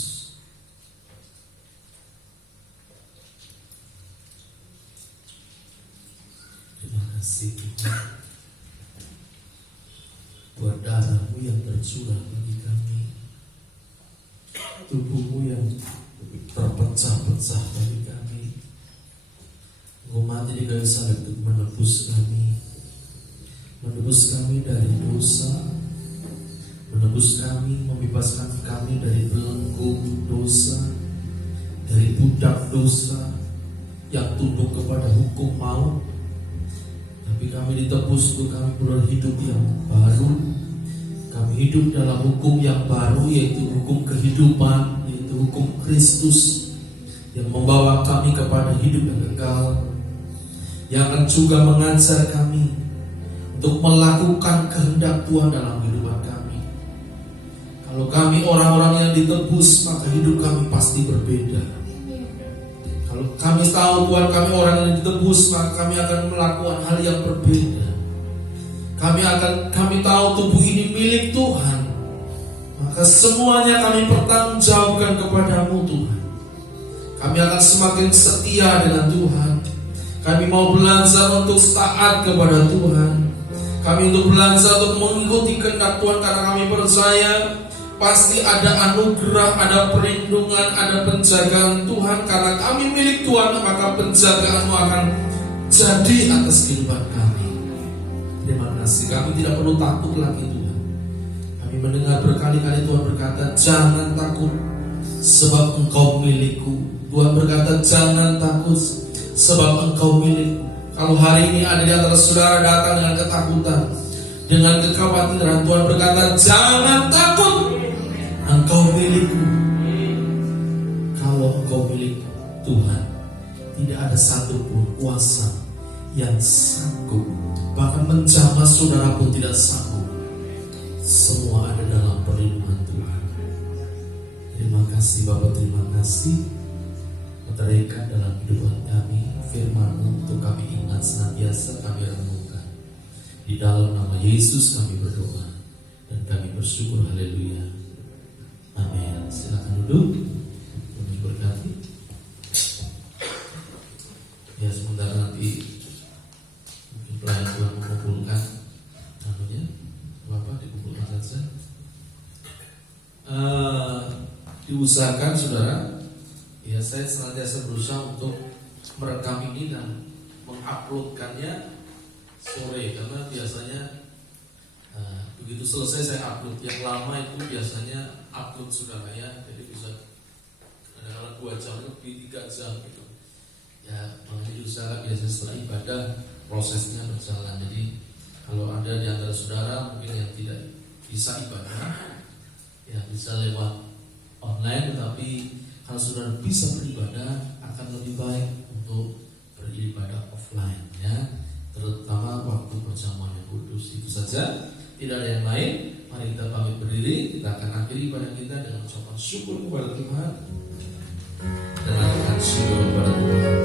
Terima kasih Tuhan buat darah-Mu yang tercurah bagi kami, tubuh-Mu yang terpecah-pecah bagi kami. Engkau mati di kayu salib untuk menebus kami dari dosa, menebus kami, membebaskan kami dari belenggu dosa, dari budak dosa yang tunduk kepada hukum maut. Tapi kami ditebus untuk kami berhidup yang baru. Kami hidup dalam hukum yang baru, yaitu hukum kehidupan, yaitu hukum Kristus yang membawa kami kepada hidup yang kekal, yang akan juga mengajar kami untuk melakukan kehendak Tuhan dalam kehidupan kami. Kalau kami orang-orang yang ditebus, maka hidup kami pasti berbeda. Kalau kami tahu Tuhan kami orang yang ditebus, maka kami akan melakukan hal yang berbeda. Kami tahu tubuh ini milik Tuhan, maka semuanya kami pertanggungjawabkan kepadamu Tuhan. Kami akan semakin setia dengan Tuhan. Kami mau belajar untuk taat kepada Tuhan. Kami untuk belajar untuk mengikuti kehendak Tuhan, karena kami percaya pasti ada anugerah, ada perlindungan, ada penjagaan Tuhan. Karena kami milik Tuhan, maka penjagaan-Mu akan jadi atas kehidupan kami. Terima kasih, kami tidak perlu takut lagi Tuhan. Kami mendengar berkali-kali Tuhan berkata, jangan takut sebab Engkau milikku. Tuhan berkata, jangan takut sebab Engkau milikku. Kalau hari ini ada di antara saudara datang dengan ketakutan, dengan kekhawatiran, Tuhan berkata, jangan takut, Engkau milikku. Kalau Engkau milik Tuhan, tidak ada satupun kuasa yang sanggup, bahkan menjamah saudara pun tidak sanggup. Semua ada dalam perlindungan Tuhan. Terima kasih Bapa, terima kasih. Meteraikan dalam kehidupan kami firman-Mu untuk kami ingat senantiasa, kami renungkan. Di dalam nama Yesus kami berdoa dan kami bersyukur. Haleluya. Amin. Silakan duduk. Tuhan berkati. Ya, sebentar nanti mungkin pelayan Tuhan mengumpulkan namanya. Bapak dikumpulkan saja. Diusahakan saudara, ya, saya senantiasa berusaha untuk merekam ini dan menguploadkannya sore, karena biasanya begitu selesai saya upload. Yang lama itu biasanya upload sudah ya, jadi bisa kadang-kadang 2 jam lebih, 3 jam gitu. Ya, makanya diusahakan biasanya setelah ibadah prosesnya berjalan. Jadi kalau ada di antara saudara mungkin yang tidak bisa ibadah, ya bisa lewat online, tetapi kalau saudara bisa beribadah akan lebih baik untuk beribadah offline ya, terutama waktu perjamuan yang kudus. Itu saja, tidak ada yang lain. Mari kita pamit berdiri, kita akan akhiri ibadah kita ucapan syukur kepada Tuhan dan akan syukur kepada Tuhan.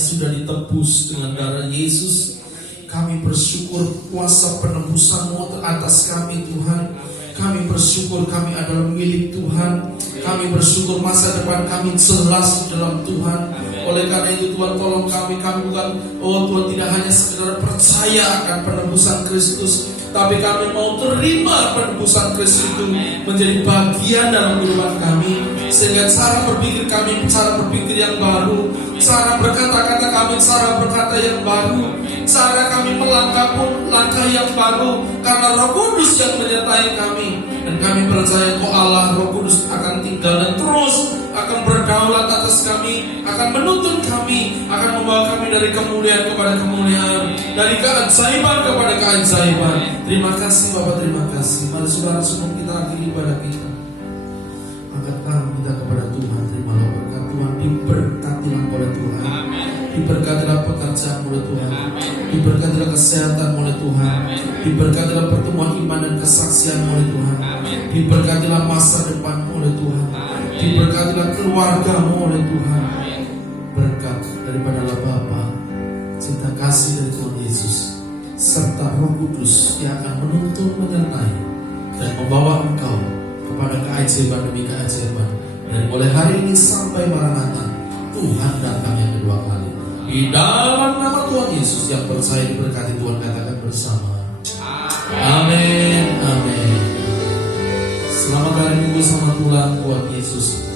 Sudah ditebus dengan darah Yesus. Kami bersyukur kuasa penebusan-Mu atas kami Tuhan. Kami bersyukur kami adalah milik Tuhan. Kami bersyukur masa depan kami jelas dalam Tuhan. Oleh karena itu Tuhan tolong kami bukan Tuhan tidak hanya sekedar percaya akan penebusan Kristus, tapi kami mau terima penebusan Kristus itu menjadi bagian dalam kehidupan kami, sehingga cara berpikir kami cara berpikir yang baru, cara berkata-kata kami cara berkata yang baru, cara kami melangkah pun langkah yang baru, karena Roh Kudus yang menyertai kami. Dan kami percaya Allah Roh Kudus akan tinggal dan terus akan berdaulat atas kami, akan menuntun kami, akan membawa kami dari kemuliaan kepada kemuliaan, dari keajaiban kepada keajaiban. Terima kasih Bapak, terima kasih. Mari saudara semua kita akhiri ibadah kita. Angkat tangan kita kepada Tuhan. Terimalah berkat Tuhan. Diberkatilah oleh Tuhan. Diberkatilah pekerjaan oleh Tuhan. Diberkatilah kesehatan oleh Tuhan. Diberkatilah pertemuan iman dan kesaksian oleh Tuhan. Diberkatilah masa depan oleh Tuhan. Diberkatilah keluargamu oleh Tuhan. Berkat daripada Allah Bapa, cinta kasih dari Tuhan Yesus, serta Roh Kudus yang akan menuntun, menyertai, dan membawa engkau kepada keajaiban demi keajaiban. Dan mulai hari ini sampai Maranatha, Tuhan datang yang kedua kali. Di dalam nama Tuhan Yesus yang percaya diberkati Tuhan, katakan bersama. Amin, amin. Selamat hari Minggu, selamat pulang Tuhan Yesus